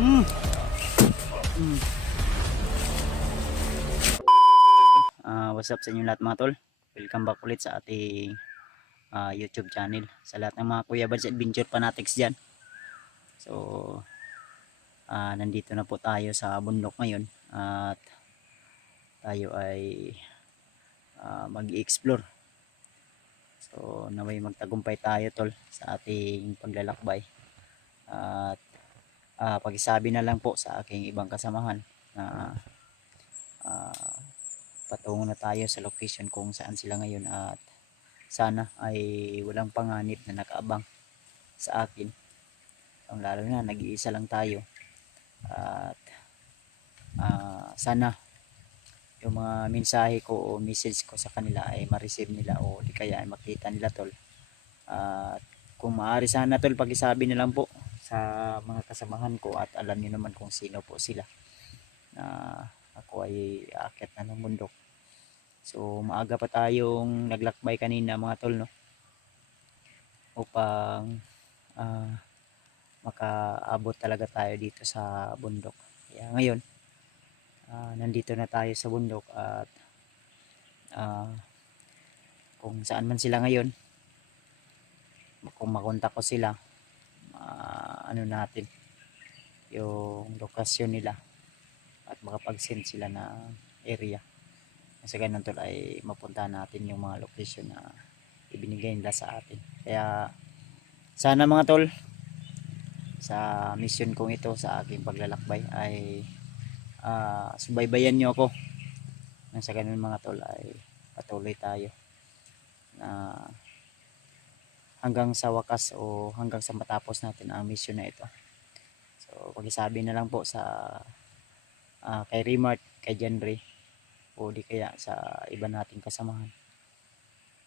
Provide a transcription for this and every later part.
Mm. Mm. What's up sa inyo lahat mga tol? Welcome back ulit sa ating YouTube channel. Sa lahat ng mga Kuya Bads Adventure Fanatics dyan. So, nandito na po tayo sa bundok ngayon. At tayo ay mag-i-explore. So, naway magtagumpay tayo tol sa ating paglalakbay. At pakisabi na lang po sa aking ibang kasamahan na patungo na tayo sa location kung saan sila ngayon at sana ay walang panganib na nakaabang sa akin. Lalo na nag-iisa lang tayo at sana yung mga mensahe ko o message ko sa kanila ay ma-receive nila o di kaya ay makita nila tol. At kung maaari sana tol, pakisabi na lang po sa mga kasamahan ko at alam niyo naman kung sino po sila na ako ay aakyat na ng bundok. So maaga pa tayong naglakbay kanina mga tol, no, upang makaabot talaga tayo dito sa bundok. Kaya ngayon nandito na tayo sa bundok at kung saan man sila ngayon, kung makontak ko sila, ano natin yung lokasyon nila at makapag-send sila na area. Sa ganun tol ay mapuntahan natin yung mga location na ibinigay nila sa atin. Kaya sana mga tol, sa mission kong ito sa aking paglalakbay ay subaybayan nyo ako. Nang sa ganun mga tol ay patuloy tayo na hanggang sa wakas o hanggang sa matapos natin ang mission na ito. So pakisabi na lang po sa kay Remart, kay Jenry o di kaya sa iba nating kasamahan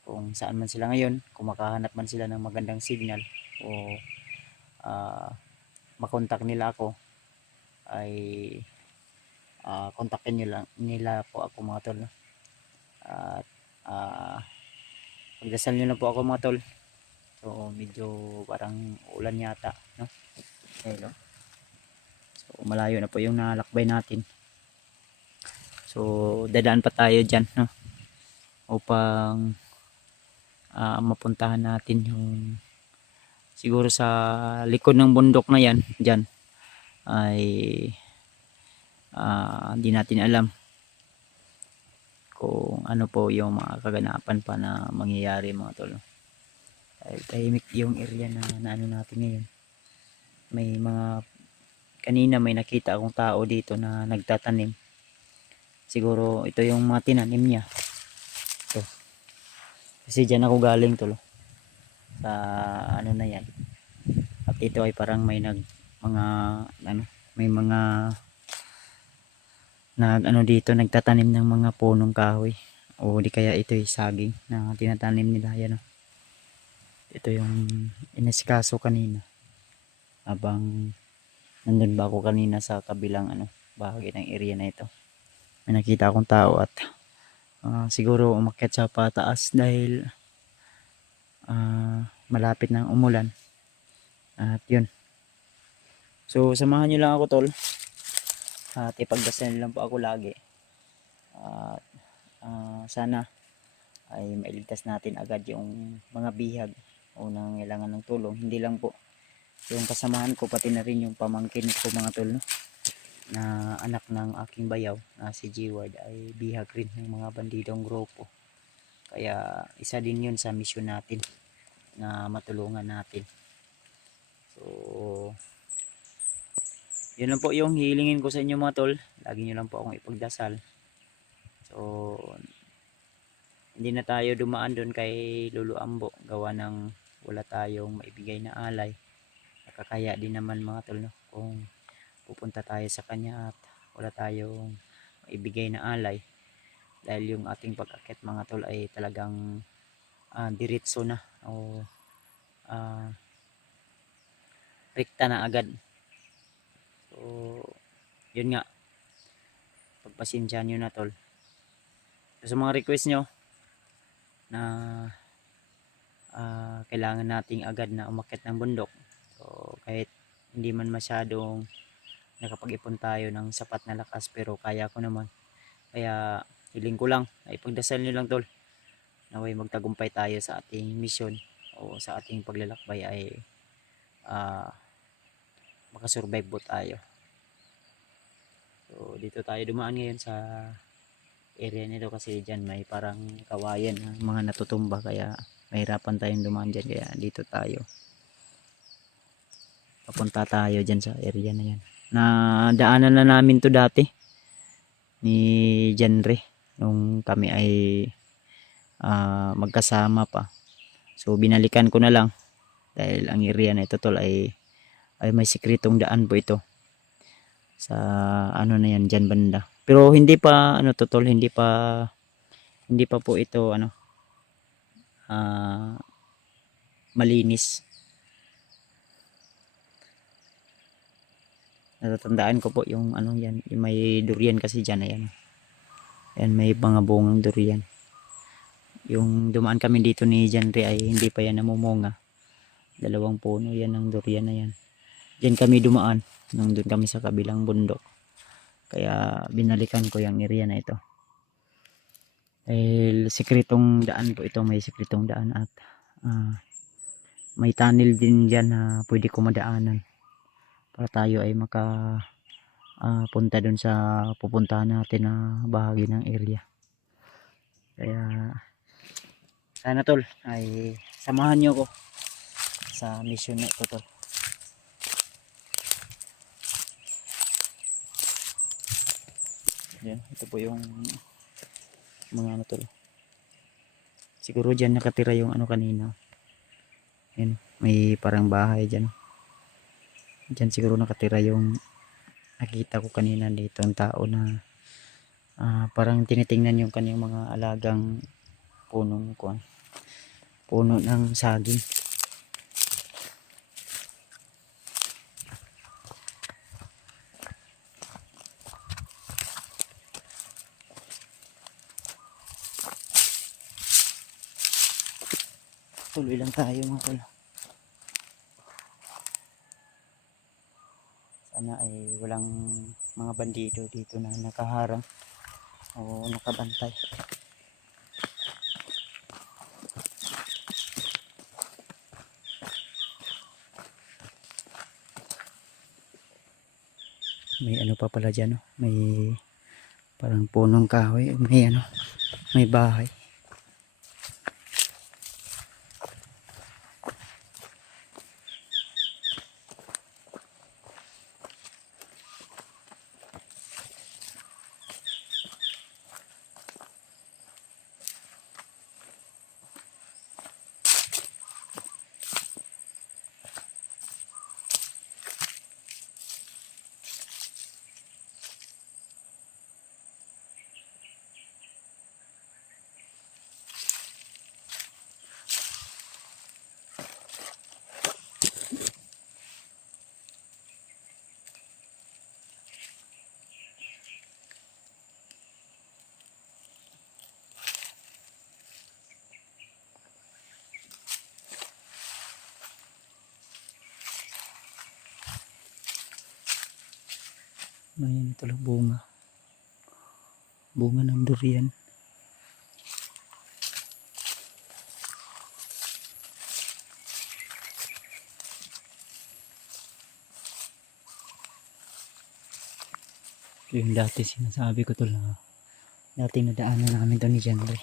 kung saan man sila ngayon, kung makahanap man sila ng magandang signal o makontak nila ako ay kontakin nila po ako mga tol, no? At pagdasal nyo lang po ako mga tol. So medyo parang ulan yata, no? Hello. So malayo na po yung nalakbay natin. So dadaan pa tayo dyan, no, upang mapuntahan natin yung siguro sa likod ng bundok na yan dyan ay hindi natin alam kung ano po yung mga kaganapan pa na mangyayari mga tol. Dahil tahimik yung area na ano natin ngayon. May mga kanina may nakita akong tao dito na nagtatanim. Siguro ito yung mga tinanim niya. Ito. Kasi dyan ako galing tol, sa ano na yan. At ito ay parang may may mga dito nagtatanim ng mga punong kahoy o di kaya ito ay saging na tinatanim nila yan. Ito yung inisikaso kanina habang nandun ba ako kanina sa kabilang bahagi ng area na ito. May nakita akong tao at siguro umakyat sa pataas dahil malapit ng umulan. At yun, so samahan nyo lang ako tol at ipagdasal lang po ako lagi at sana ay mailigtas natin agad yung mga bihag o nangailangan ng tulong. Hindi lang po yung kasamahan ko, pati na rin yung pamangkin ko mga tol, no, na anak ng aking bayaw na si G-Ward ay bihag rin ng mga bandidong grupo. Kaya isa din yun sa mission natin na matulungan natin. So yun lang po yung hilingin ko sa inyo mga tol. Lagi nyo lang po akong ipagdasal. So hindi na tayo dumaan doon kay Lolo Ambo gawa ng wala tayong maibigay na alay. Nakakaya din naman mga tol, no, kung pupunta tayo sa kanya at wala tayong maibigay na alay, dahil yung ating pag-akit mga tol ay talagang diretso na o rekta na agad. So yun nga, pagpasensyahan nyo na tol. So, sa mga request nyo na kailangan nating agad na umakyat ng bundok, so kahit hindi man masyadong nakapag-ipon tayo ng sapat na lakas, pero kaya ko naman. Kaya hiling ko lang, ay pagdasal nyo lang tol, naway magtagumpay tayo sa ating mission o sa ating paglalakbay, ay ah, makasurvive po tayo. So dito tayo dumaan ngayon sa area nito kasi dyan may parang kawayan na mga natutumba, kaya mahirapan tayong dumaan dyan, kaya dito tayo papunta tayo dyan sa area na yan. Na daanan na namin to dati ni Janre nung kami ay magkasama pa. So binalikan ko na lang dahil ang area na ito tol ay may sikretong daan po ito sa ano na yan dyan banda. Pero hindi pa ano to tol, hindi pa po ito ano malinis. Natatandaan ko po yung ano yan, yung may durian kasi dyan, ayan. Ayan, may mga bungang durian. Yung dumaan kami dito ni Janre ay hindi pa yan namumunga. 2 puno yan ng durian na yan. Diyan kami dumaan, nung doon kami sa kabilang bundok. Kaya binalikan ko yung area na ito. Dahil sikretong daan po ito, may sikretong daan at may tunnel din dyan na pwede ko madaanan para tayo ay punta dun sa pupuntahan natin na bahagi ng area. Kaya sana tol ay samahan nyo ko sa mission na ito tol. Yan, ito po yung mga ano tol. Siguro dyan nakatira yung ano kanina. Yan, may parang bahay dyan. Dyan siguro nakatira yung nakita ko kanina dito, ang tao na parang tinitingnan yung kanyang mga alagang puno ng saging. Tuloy lang tayo mga tol. Sana ay walang mga bandido dito na nakaharang o nakabantay. May ano pa pala dyan, no? May parang punong kahoy, may bahay. Ayan, ito lang bunga ng durian. Yung dati sinasabi ko to lang, dati nadaanan namin to ni Janre.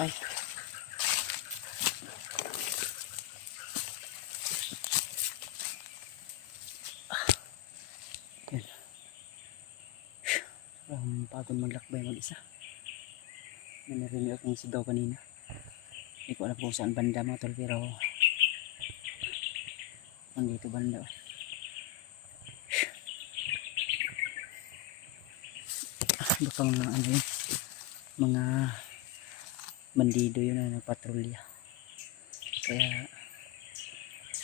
Ay. hapon maglakbay mag-isa. May narinig akong sigaw kanina. Hindi ko alam kung saan banda mga tol, pero nandito banda. Baka mga ano yun, mga bandido yun na nagpatrolya. Kaya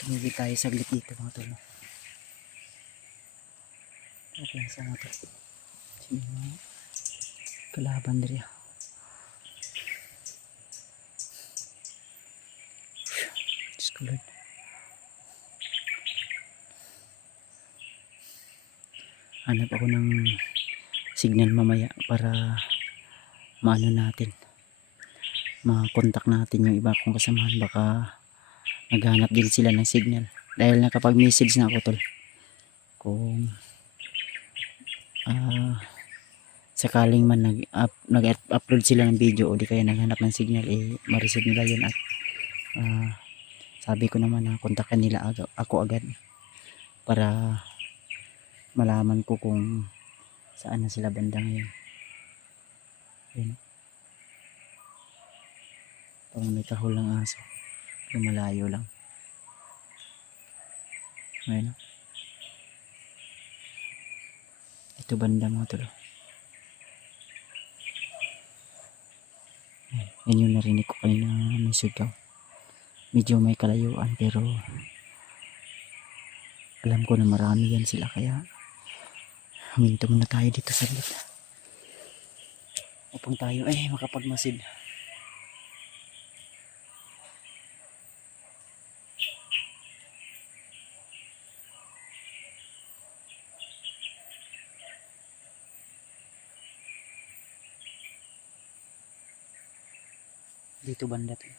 tumigil tayo saglit dito mga tol. Okay, sa mga tol. Sino mga kalaban diri. Diyos ko Lord. Hanap ako ng signal mamaya para maano natin, makontak natin yung iba kong kasamahan. Baka naghanap din sila ng signal dahil nakapag-message na ako tol. Kung sakaling man nag-upload sila ng video o di kaya naghanap ng signal, ma-receive nila yun. At sabi ko naman na kontakan nila ako agad para malaman ko kung saan na sila banda ngayon. Yun. Parang may kahol ng aso, pero malayo lang. Ayun. Ito banda mga tol. Yan yung narinig ko kanina, may sigaw. Medyo may kalayuan pero alam ko na marami yan sila, kaya huminto muna tayo dito sa gitna upang tayo ay makapagmasid. Dito banda to.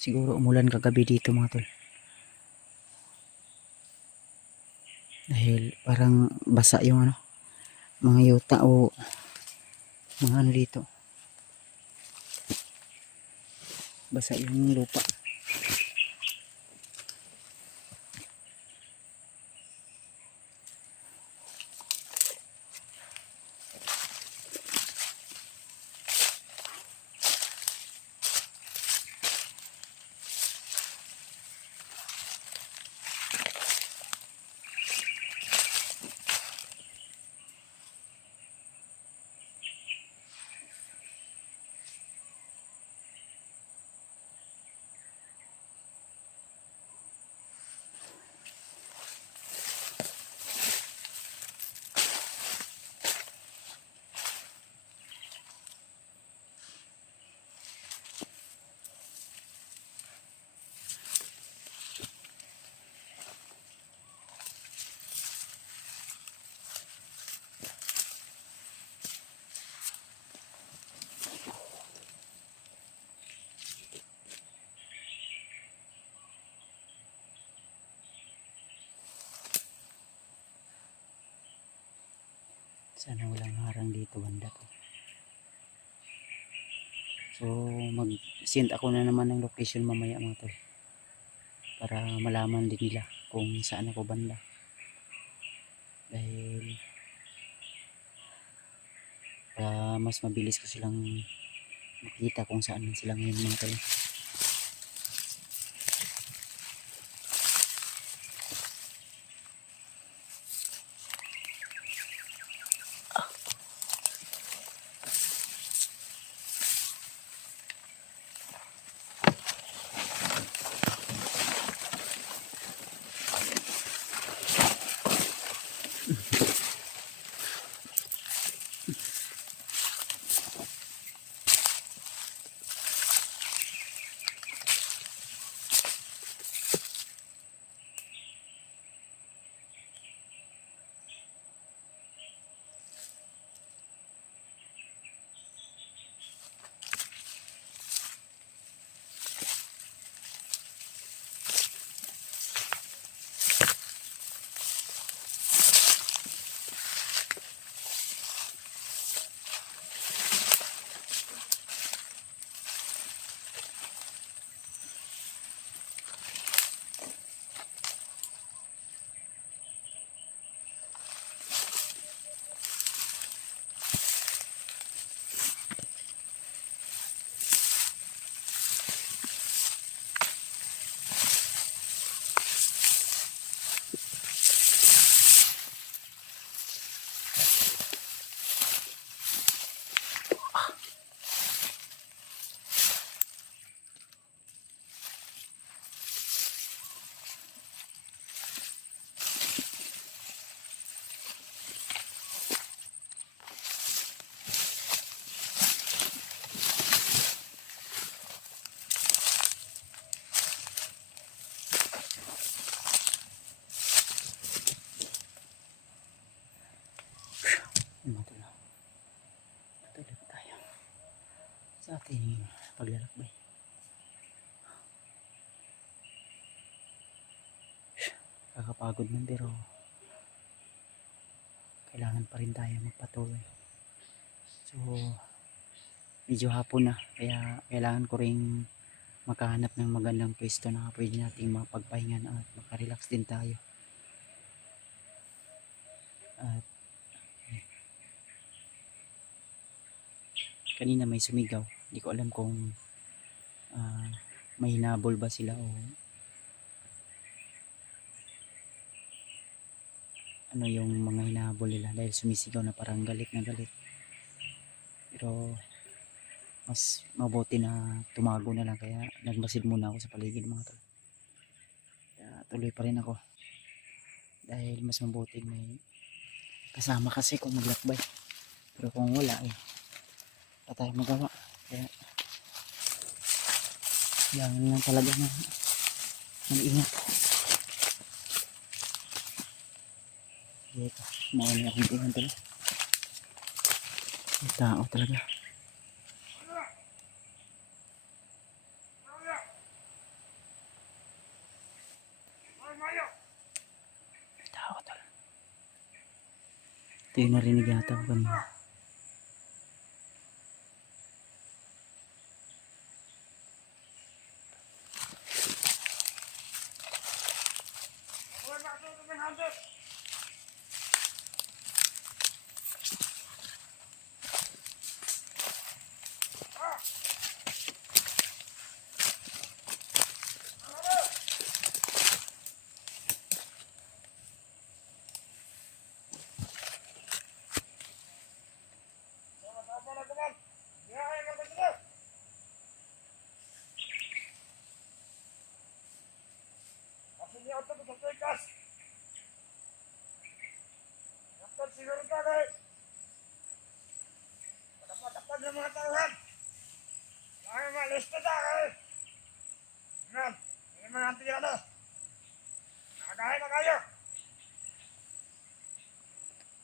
Siguro umulan kagabi dito mga tol. Dahil parang basa yung ano, mga yuta o mga ano dito. Basa yung lupa. Sana walang harang dito banda to. So mag-send ako na naman ng location mamaya mga tol, para malaman din nila kung saan ako banda. Dahil mas mabilis ko silang makita kung saan sila ngayon mga tol. ating paglalakbay. Kakapagod man pero kailangan pa rin tayo magpatuloy. So medyo hapon na kaya kailangan ko ring makahanap ng magandang pwesto na pwede nating mapagpahingan at makarelax din tayo. At kanina may sumigaw, hindi ko alam kung may hinabol ba sila o ano yung mga hinahabol nila dahil sumisigaw na parang galit na galit. Pero mas mabuti na tumago na lang kaya nagmasid muna ako sa paligid mga tol. Kaya tuloy pa rin ako dahil mas mabuti may kasama kasi kung maglakbay. Pero kung wala pa tayo magawa. Kaya yan lang talaga na mag-ingat. Dito, mauni akong tingnan talaga. May tao talaga. May tao talaga. Ito yung narinig yata ko kanina.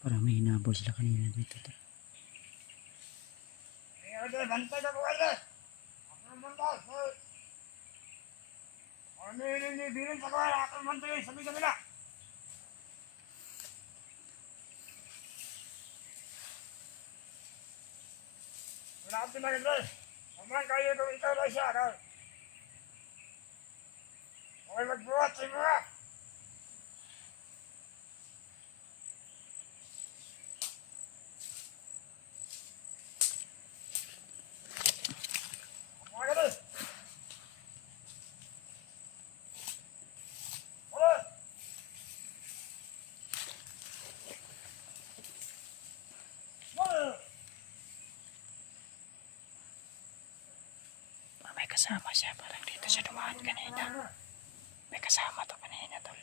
Parang may hinabol sila kanina dito. May kasama siya, parang dito siya dumaan kanina. May kasama to kanina tol.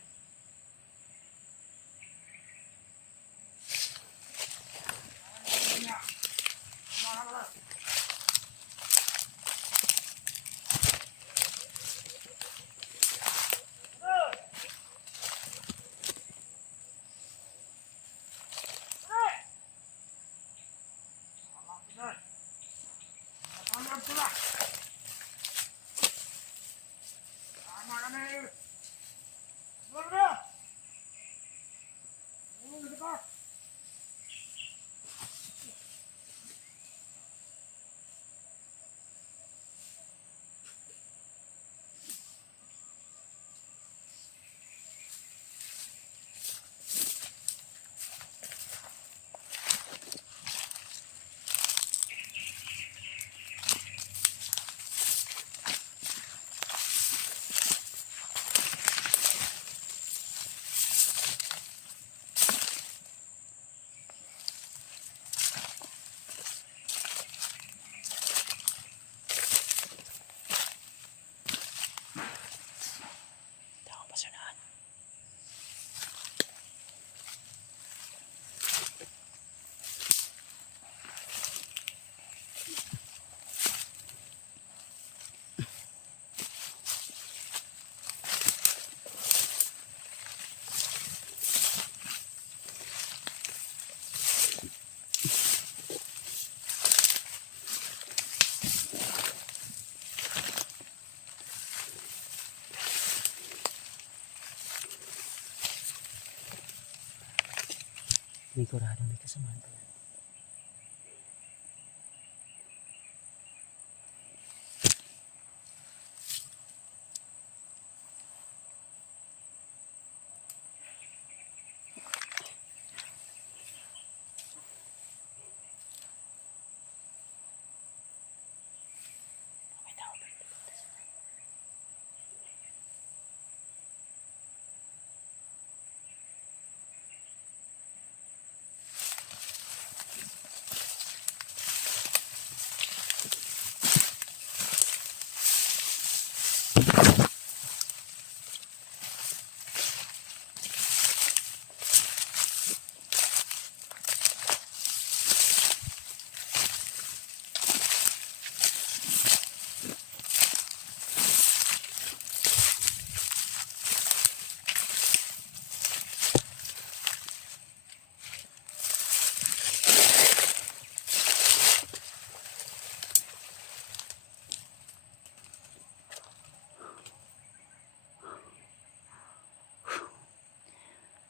Sigurado may kasamahan pa yan. May tao pa rin.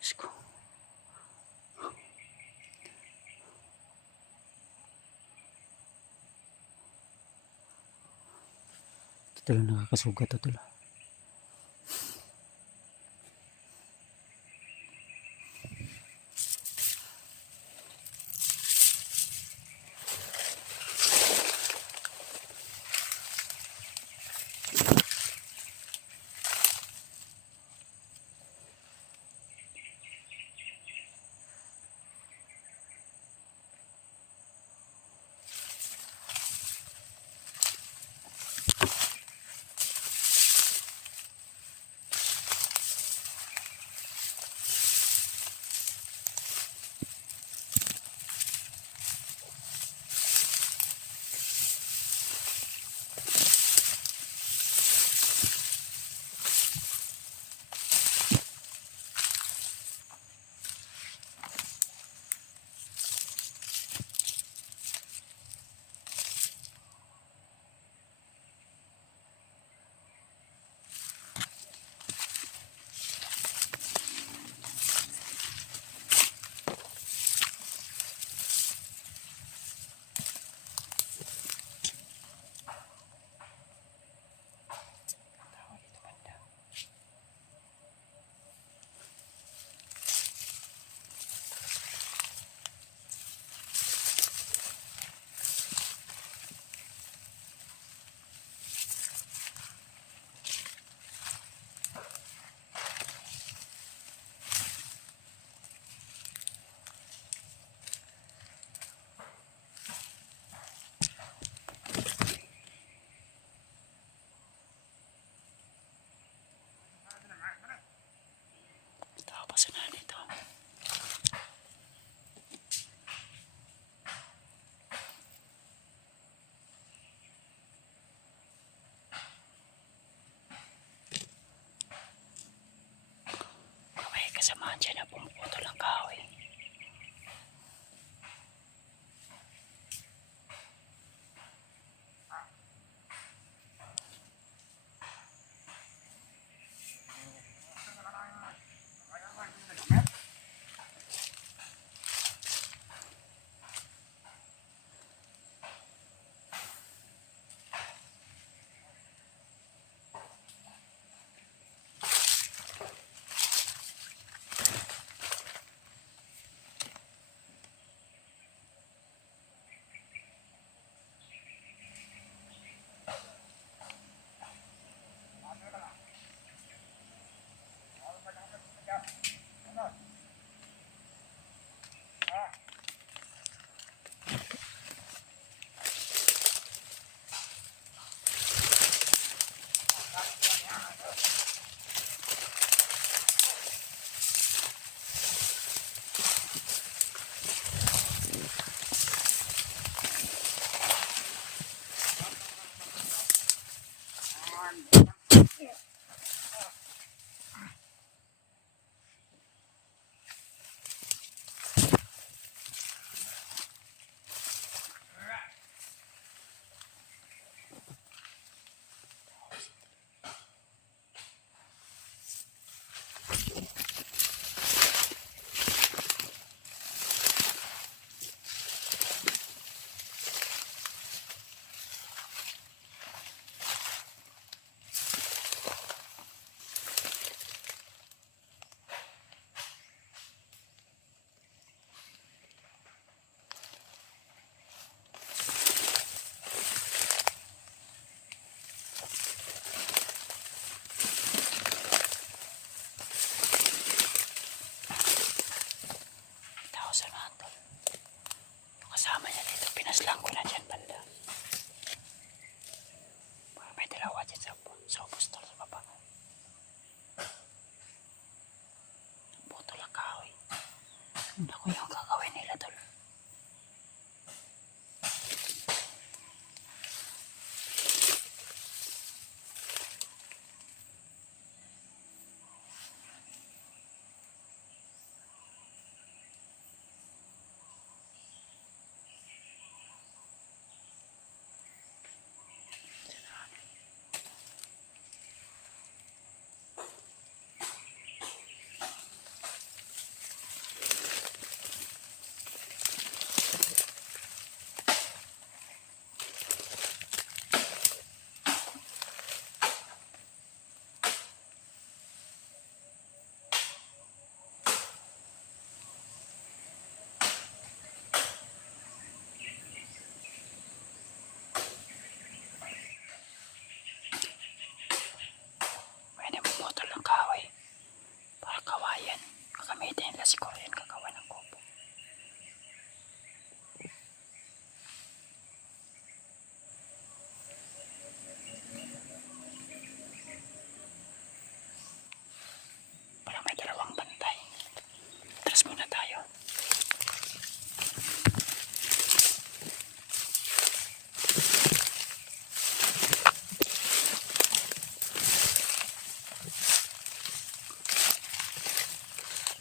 Diyos ko. Ito talagang nakakasugat ito talaga. Tao pa sa nanay ito. May kasamahan dyan na pumuputol ang kahoy.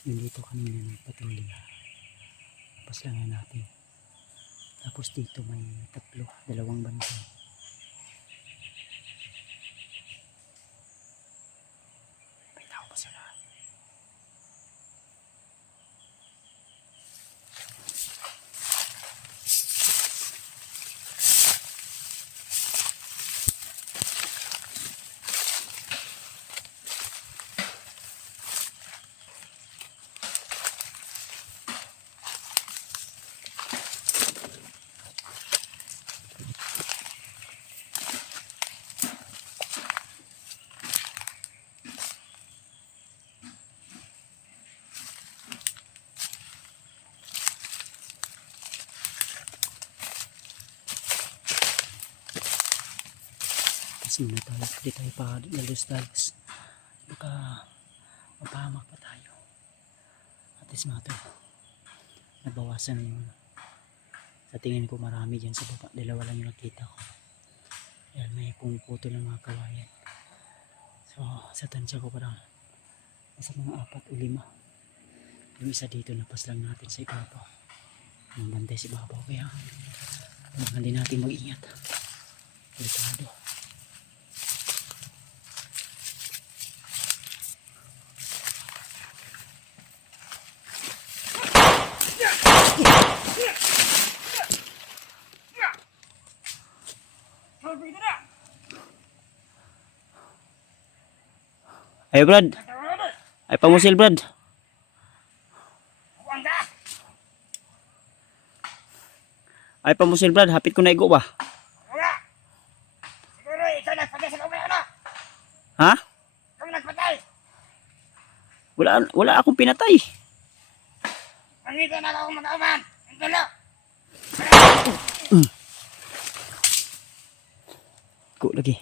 Yung dito kanina nagpatulin. Tapos lang na natin. Tapos dito may tatlo, dalawang bantay. May tao pa sa lahat. Kasi muna tayo, hindi tayo pa dalos-dalos. Baka mapahamak pa tayo. At least mga tol, nabawasan na yung sa tingin ko marami dyan sa baba. Dalawa lang yung nakita ko. Yan, may pumuputo ng mga kawayan. So, sa tansya ko parang nasa mga 4 o 5. Yung isa dito, napas lang natin sa ibabaw. Yung bantay sa ibabaw. Kaya, kailangan din natin mag-ingat. Delikado. Ayo Brad. Ay pamusil Brad. Ay pamusil Brad, hapit ko na igo ba? Siguro ikaw nagpatay sa kumay ano? Ha? Ikaw nagpatay. Wala akong pinatay. Nandito na ako mag-auman. Ito na. Go lagi.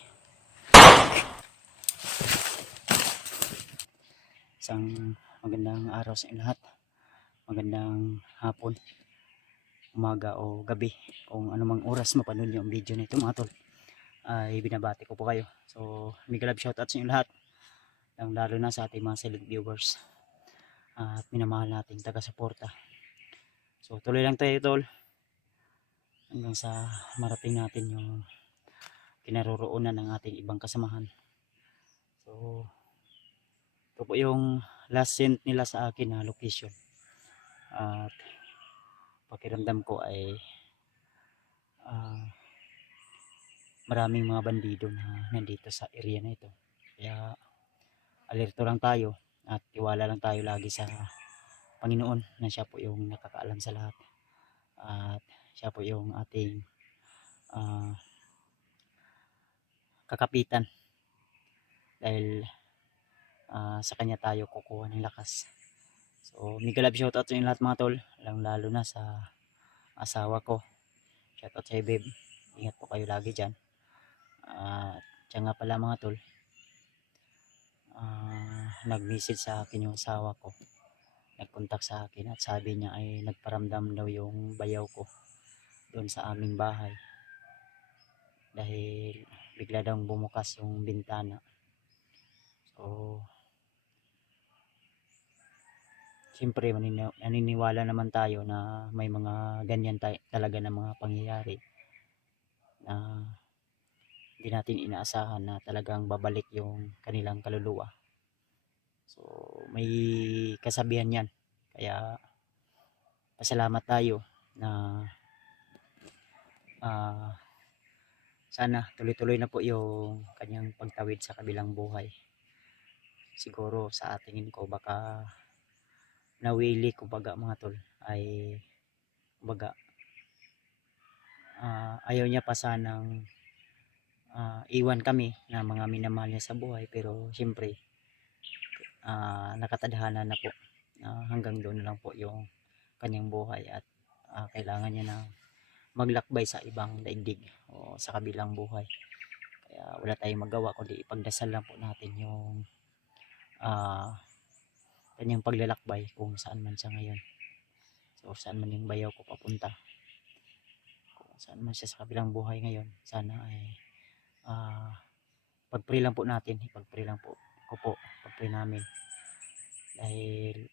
Isang magandang araw sa inyo lahat. Magandang hapon, umaga o gabi. Kung anumang oras mapanood nyo ang video nito mga tol, ay binabati ko po kayo. So, mega love shoutout sa inyo lahat. Lalo na sa ating mga silent viewers. At minamahal nating taga-suporta. So, tuloy lang tayo tol. Hanggang sa marating natin yung kinaroroonan ng ating ibang kasamahan. So, ito po yung last sent nila sa akin na location. At pakiramdam ko ay maraming mga bandido na nandito sa area na ito. Kaya alerto lang tayo at tiwala lang tayo lagi sa Panginoon na siya po yung nakakaalam sa lahat. At siya po yung ating kakapitan. Dahil sa kanya tayo kukuha ng lakas. So, mega love shoutout sa inyo lahat mga tol. Lalo na sa asawa ko. Shoutout sa babe. Ingat po kayo lagi dyan. Siya nga pala mga tol. Nag-message sa akin yung asawa ko. Nag-contact sa akin at sabi niya ay nagparamdam daw yung bayaw ko doon sa aming bahay. Dahil bigla daw bumukas yung bintana. So, siyempre naniniwala naman tayo na may mga ganyan talaga na mga pangyayari na hindi natin inaasahan na talagang babalik yung kanilang kaluluwa. So, may kasabihan yan. Kaya, pasalamat tayo na sana tuloy-tuloy na po yung kanyang pagtawid sa kabilang buhay. Siguro sa tingin ko baka nawili kumbaga mga tol ay kumbaga ayaw niya pa sanang iwan kami na mga minamahal niya sa buhay, pero siyempre nakatadhana na po hanggang doon lang po yung kanyang buhay at kailangan niya na maglakbay sa ibang daigdig o sa kabilang buhay. Kaya wala tayong magawa kundi ipagdasal lang po natin yung kanyang paglalakbay kung saan man siya ngayon. So, saan man yung bayaw ko papunta, kung saan man siya sa kabilang buhay ngayon, sana ay pag-pray lang po natin, ipag-pray lang po ko po, pag-pray namin. Dahil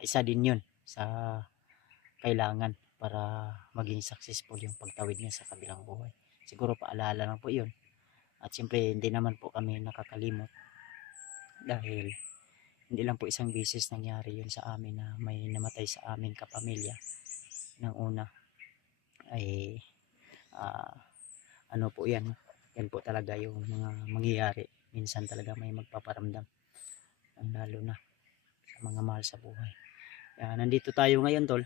isa din yun sa kailangan para maging successful yung pagtawid niya sa kabilang buhay. Siguro paalala lang po yun. At siyempre hindi naman po kami nakakalimot dahil hindi lang po isang beses nangyari yun sa amin na may namatay sa amin kapamilya. Nang una ay ah, ano po yan, yan po talaga yung mga mangyayari. Minsan talaga may magpaparamdam, lalo na sa mga mahal sa buhay. Kaya nandito tayo ngayon tol,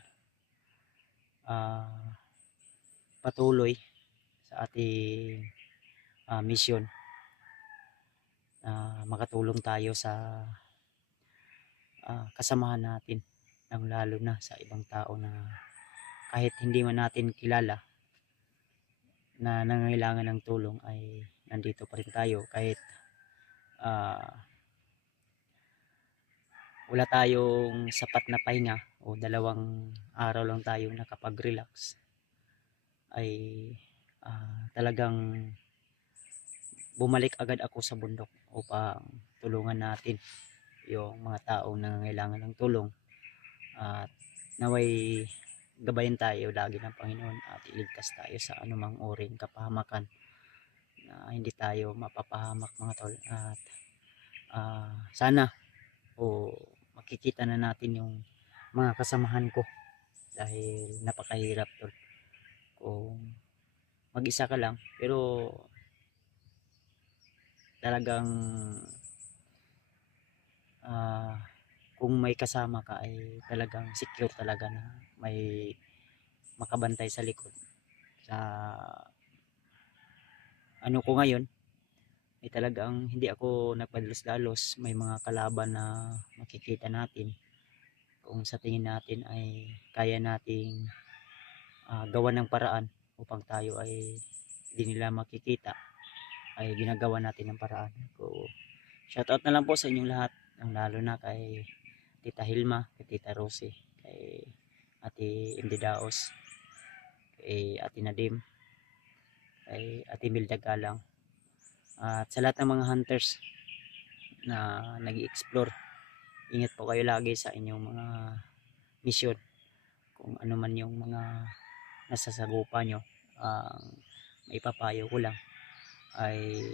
patuloy sa ating mission na makatulong tayo sa kasamahan natin, ng lalo na sa ibang tao na kahit hindi man natin kilala na nangangailangan ng tulong ay nandito pa rin tayo kahit wala tayong sapat na pahinga o 2 araw lang tayo nakapag-relax ay talagang bumalik agad ako sa bundok upang tulungan natin yung mga taong nangangailangan ng tulong at naway gabayan tayo lagi ng Panginoon at iligtas tayo sa anumang uring kapahamakan na hindi tayo mapapahamak mga tol. At sana o makikita na natin yung mga kasamahan ko dahil napakahirap tol kung mag-isa ka lang, pero talagang kung may kasama ka ay talagang secure talaga na may makabantay sa likod. Sa ano ko ngayon ay talagang hindi ako nagpadalos-dalos, may mga kalaban na makikita natin kung sa tingin natin ay kaya nating gawan ng paraan upang tayo ay hindi nila makikita, ay ginagawa natin ng paraan. So, shoutout na lang po sa inyong lahat, lalo na kay Tita Hilma, kay Tita Rosie, kay Ate Imdi Daos, kay Ate Nadim, kay Ate Milda Galang, at sa lahat ng mga hunters na nag-i-explore. Ingat po kayo lagi sa inyong mga mission, kung ano man yung mga nasasagupa nyo. Maipapayo ko lang ay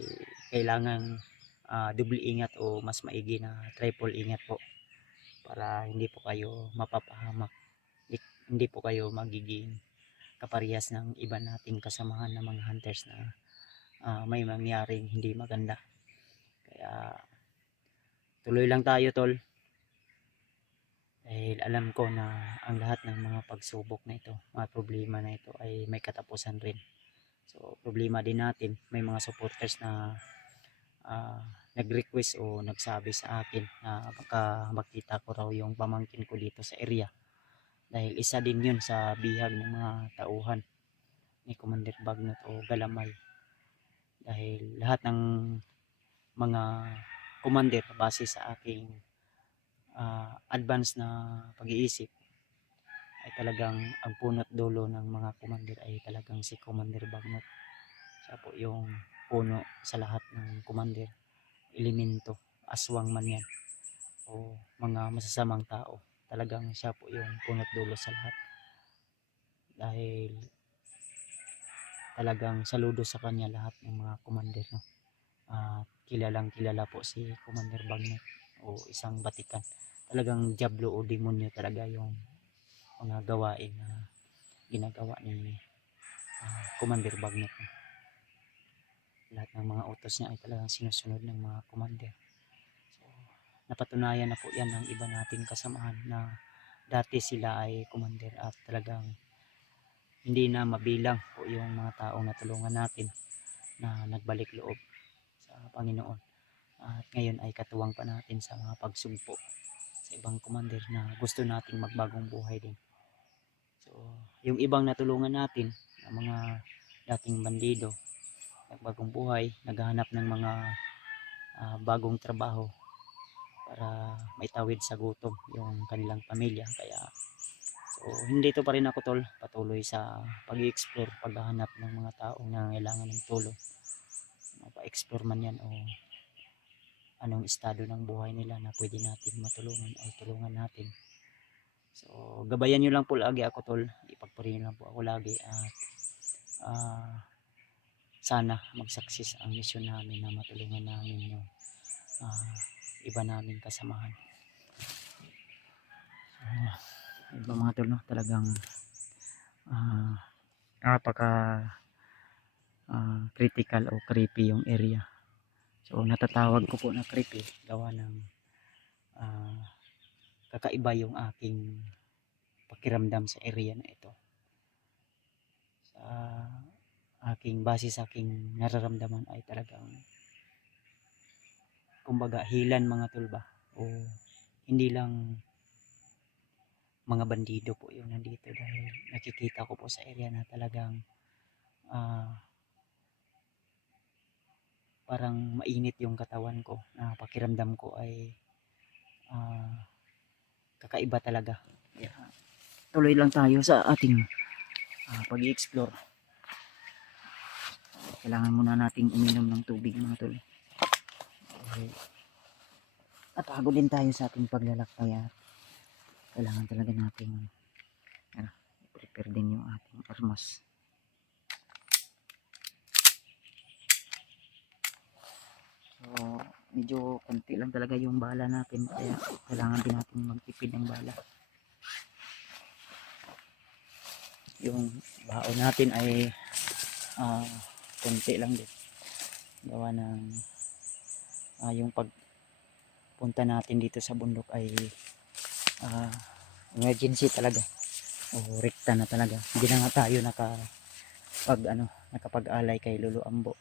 kailangan double ingat o mas maigi na triple ingat po para hindi po kayo mapapahamak, hindi po kayo magiging kaparehas ng iba nating kasamahan ng mga hunters na may mangyaring hindi maganda. Kaya tuloy lang tayo tol, dahil alam ko na ang lahat ng mga pagsubok na ito, mga problema na ito ay may katapusan rin. So problema din natin, may mga supporters na nag-request o nagsabi sa akin na baka makita ko raw yung pamangkin ko dito sa area, dahil isa din yun sa bihag ng mga tauhan ni Commander Bagnot o Galamay. Dahil lahat ng mga commander base sa aking advance na pag-iisip ay talagang ang punot dulo ng mga commander ay talagang si Commander Bagnot. Siya po yung puno sa lahat ng commander, elemento, aswang man yan o mga masasamang tao, talagang siya po yung punot dulo sa lahat. Dahil talagang saludo sa kanya lahat ng mga commander, no? Kilalang kilala po si Commander Bagnot o isang batikan. Talagang diablo o demonyo talaga yung mga gawain na ginagawa ni Commander Bagnot. Lahat ng mga utos niya ay talagang sinusunod ng mga commander. So, napatunayan na po yan ng iba nating kasamahan na dati sila ay commander at talagang hindi na mabilang po yung mga taong natulungan natin na nagbalik loob sa Panginoon. At ngayon ay katuwang pa natin sa mga pagsugpo sa ibang commander na gusto nating magbagong buhay din. So, yung ibang natulungan natin na mga dating bandido, nagbagong buhay, naghahanap ng mga bagong trabaho para maitawid sa gutom yung kanilang pamilya. Kaya so, hindi to pa rin ako tol, patuloy sa pag-i-explore, paghahanap ng mga taong nangangailangan ng tulong. Mapa-explore man yan o anong estado ng buhay nila na pwede natin matulungan ay tulungan natin. So gabayan nyo lang po lagi ako tol, ipagpurihin lang po ako lagi at sana mag-success ang mission namin na matulungan namin yung iba namin kasamahan. Iba mga tol, no? Talagang napaka critical o creepy yung area. So natatawag ko po na creepy gawa ng kakaiba yung aking pakiramdam sa area na ito. Sa aking base sa aking nararamdaman ay talagang kumbaga hilan mga tol ba, o hindi lang mga bandido po yung nandito, dahil nakikita ko po sa area na talagang parang mainit yung katawan ko, na pakiramdam ko ay kakaiba talaga. Tuloy lang tayo sa ating pag-i-explore. Kailangan muna nating uminom ng tubig mga tol. At pagod din tayo sa ating paglalakbay at kailangan talaga nating prepare din yung ating armas. So medyo konti lang talaga yung bala natin, kaya kailangan din natin magtipid ng bala. Yung baon natin ay konti lang din, gawa ng yung pagpunta natin dito sa bundok ay emergency talaga, o rekta na talaga. Hindi na nga tayo nakapag-alay kay Lolo Ambo,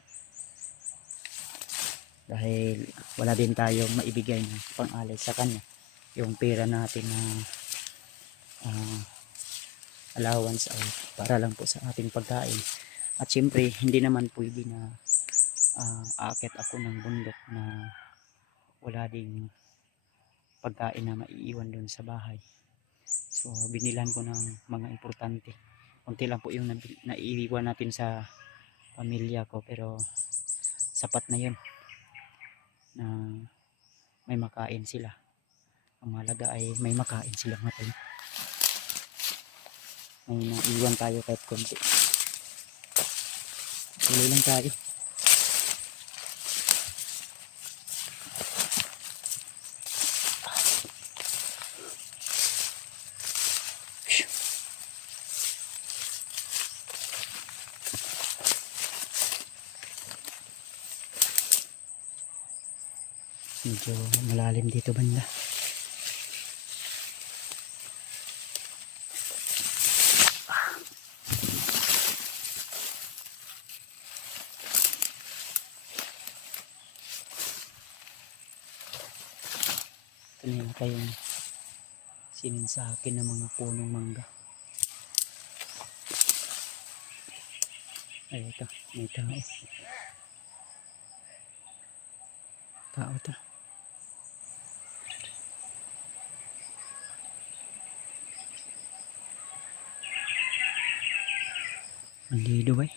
dahil wala din tayong maibigay na pang-alay sa kanya. Yung pera natin na allowance ay para lang po sa ating pagkain. At syempre hindi naman pwede na aakyat ako ng bundok na wala ding pagkain na maiiwan doon sa bahay. So binilan ko ng mga importante. Konti lang po yung naiiwan natin sa pamilya ko, pero sapat na yun na may makain sila. Ang mahalaga ay may makain sila mga tol. May naiwan tayo kahit konti. Tuloy lang tayo. Medyo malalim dito banda. Ito na yung kayong sinin sa akin ng mga punong mangga. Ay ito, may tao. Tao to. Bandido ba eh?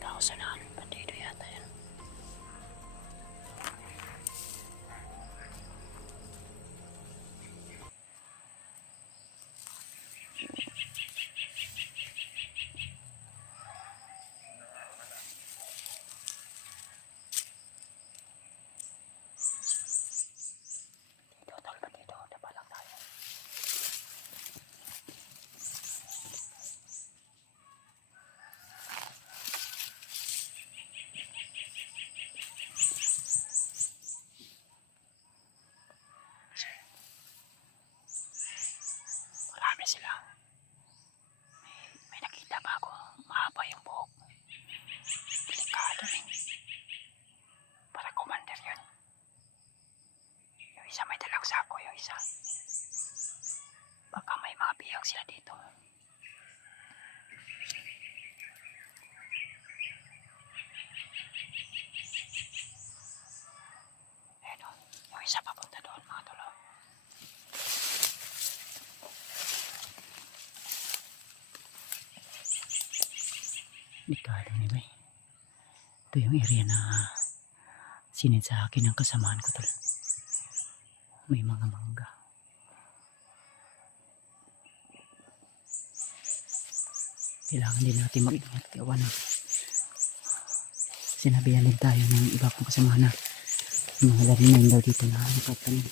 Tao sa naan, bandido yata yan. Delikado ni bay. Ito yung area na sinid sa akin ng kasamaan ko tol. May mga mangga. Kailangan din natin mag-ingat. Kaya na sinabihan din tayo ng iba kong kasama na mga laringan daw dito na nakatanim.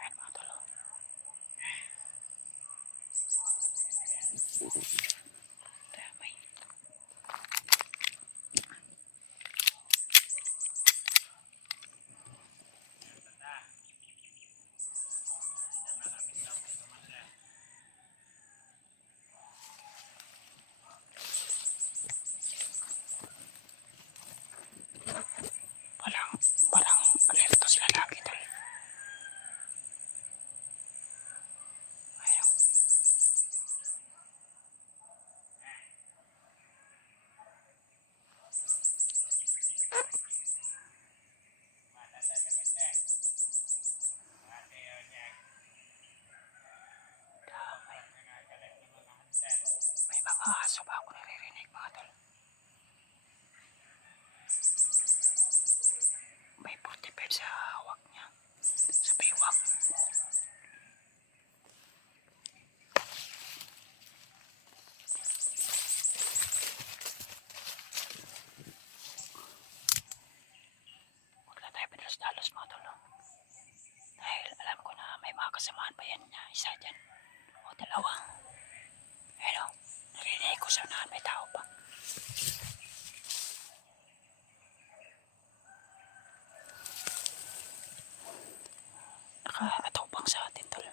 Ayan mga tol. Damay. Parang alerto sila lagi tol. Ayaw. Damay. May mga aso ba ako naririnig mga tol? May 45 sa hawak niya. Sa baywak. Huwag na tayo pinalos-dalos mga tol. Dahil alam ko na may mga kasamaan pa yan na isa dyan. O dalawa. Ayun o. Narinig ko sa unahan may tao pa. Naka-atubang sa atin tol.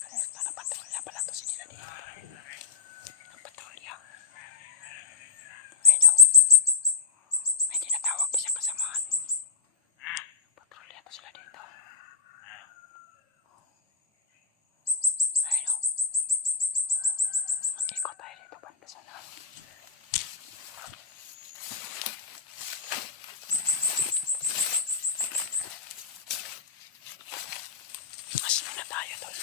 Alerto na patrolya pala to sila dito. Patrolya. Ayun o. May tinatawag pa siyang kasamaan. Patrolya to sila dito. Ayun o. Mag-ikot tayo dito banda sa lang. Mas muna tayo tol.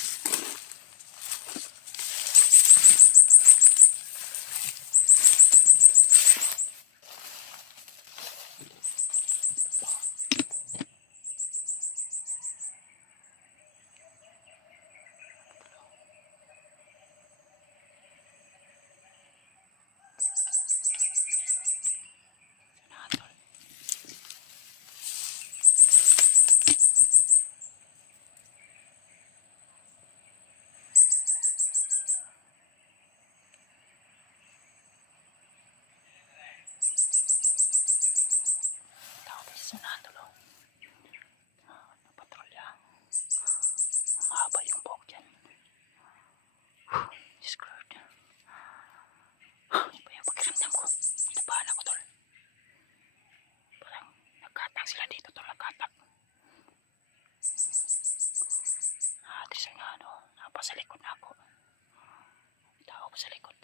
Sanahan tol. Tao tayo sa sanahan tol o. Patrolya. Mahaba yung buhok dyan. Diyos ko Lord. Iba yung pakiramdam ko. Inabahan ako tol. Parang nagkatak sila dito tol. Nagkatak. Atis na ano. Napasa likod na ako. May tao pa sa likod.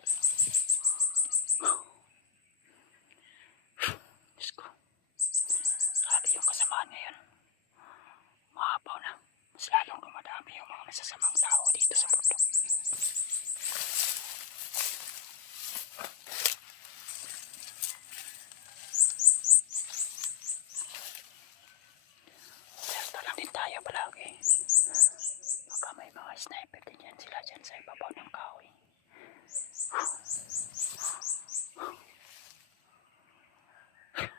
Diyos ko. Grabe yung kasamaan ngayon. Mahabaw na. Mas lalong dumadami yung mga masasamang tao dito sa bundok. Baka may mga sniper din yan sila dyan sa ibabaw ng kahoy.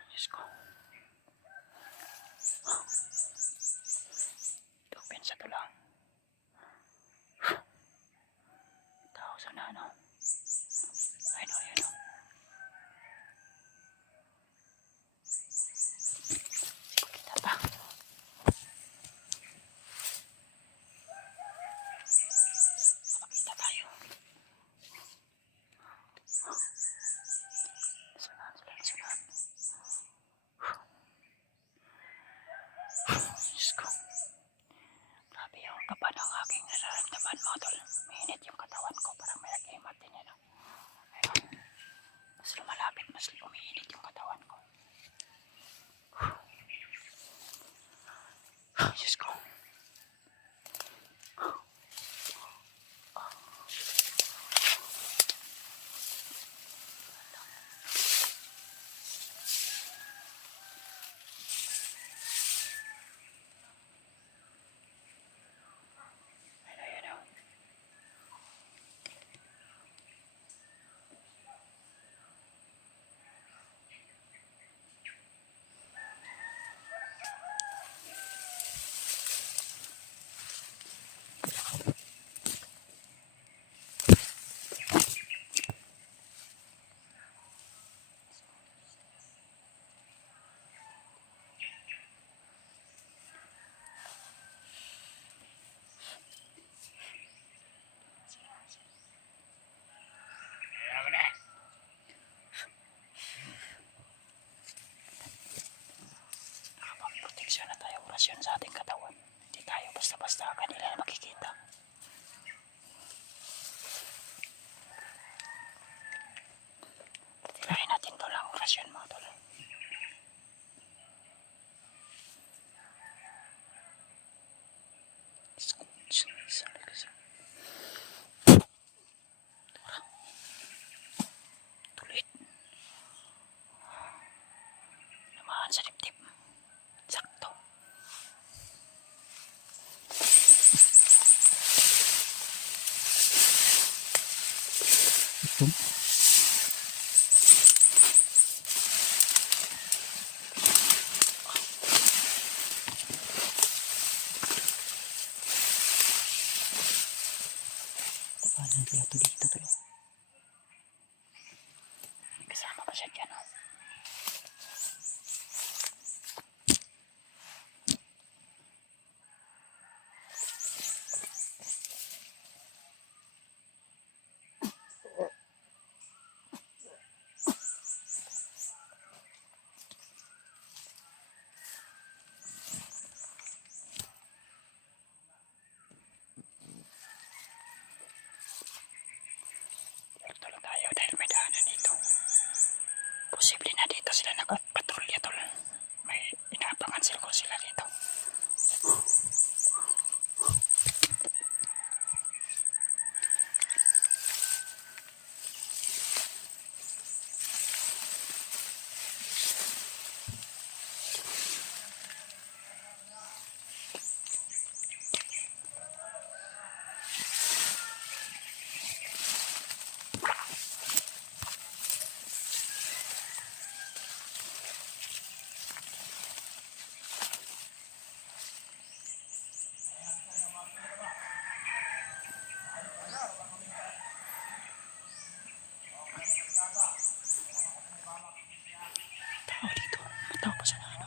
Diyos ko. Open sa tulang. Tao sa nano. Ayun o, ayun o. Kita pa. Makita tayo. Sunan sila, sunan. Diyos ko. Grabe yung kaba ng aking nararamdaman mga tol. Mainit yung katawan ko. Parang may agimat din yan. Ayun. Mas lumalapit, mas umiinit yung katawan ko. Diyos ko. Ayun, ayun. Ako na. Nakapag-proteksyon na tayo, orasyon sa ating katawan. Hindi tayo basta-basta kanila na makikita. Tirahin natin to lang orasyon mga tol. Tulit. Namaan sa dibdib. Sakto. Ito. Tapanan pala ito dito tuloy. Kasama ba siya dyan? Oh? Tulog tayo dahil may daanan dito. Posible na dito sila nagpatrolya tol. May inaabangan sila dito. Tao dito. Tao pa sa nano.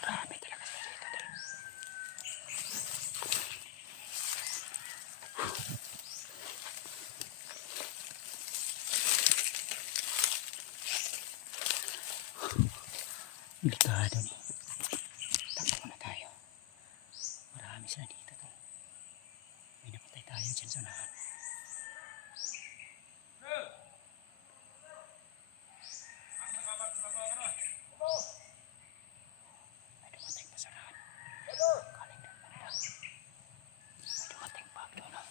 Marami talaga sila dito tol. Delikado ni. Takbo na tayo. Marami sila dito tol. May napatay tayo dyan sa unahan. May dumating pa sa unahan. Galing doon banda. May dumating pa doon. Oh.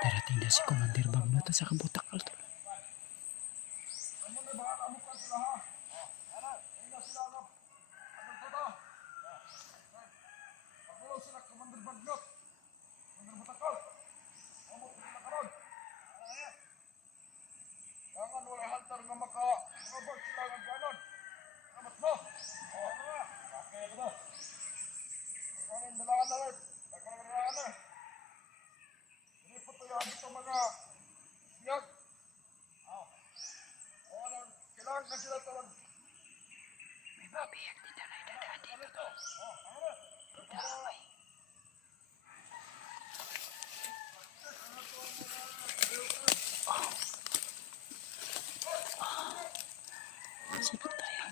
Darating na si Commander Bagnoto sa kabutakal to. May mabiyak din na naidadaan dito to. Damay. Sunod tayo.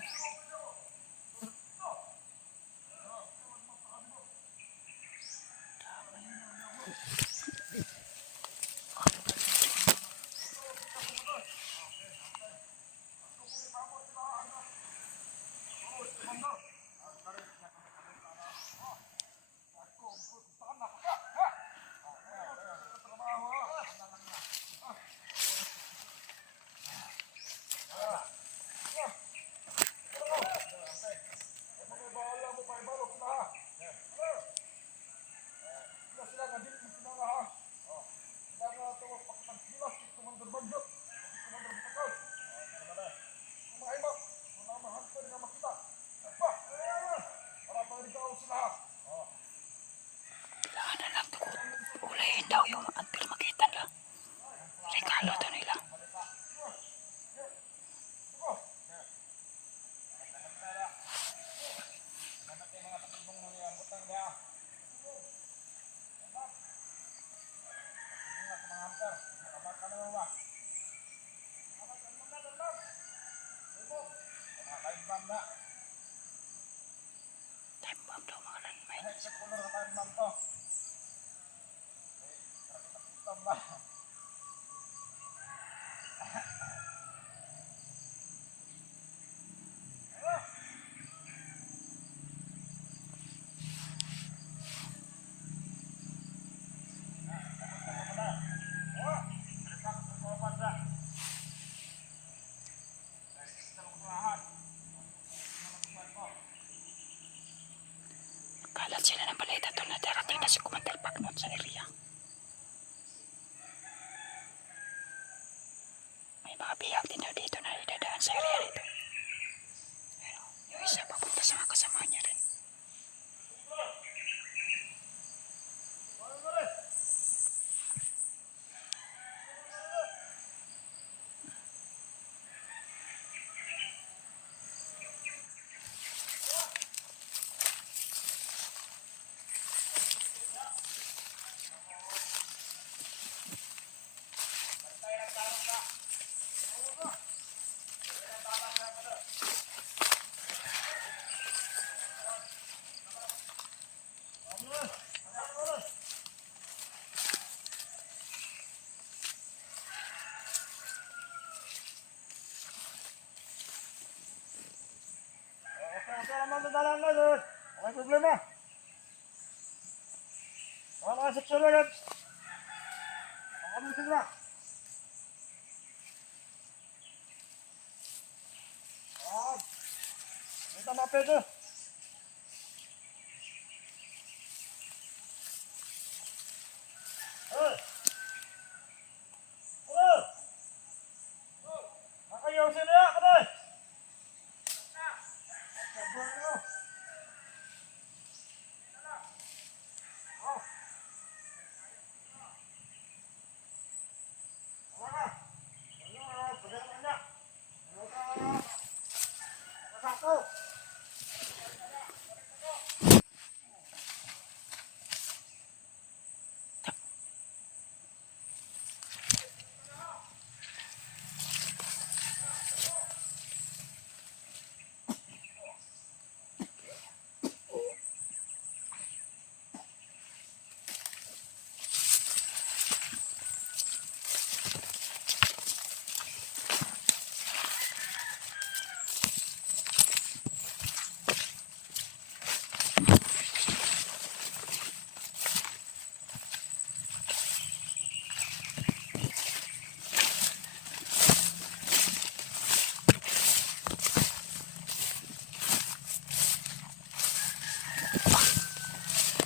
Kailangan lang tukot. Ulayin daw yung until makita nila. Regalo to nila. Time bomb daw mga landmine. Kalat sila ng balita to na darating na si Commander Bagnot sa area. May mga biyak din daw dito na idadaan sa area nito. Pero yung isa papunta sa mga kasama niya rin. Dalan na doon. May problema. Mga seksyon na yan. Ang kami sila. Ito mga pedo. Nakayaw sila ya, kadal.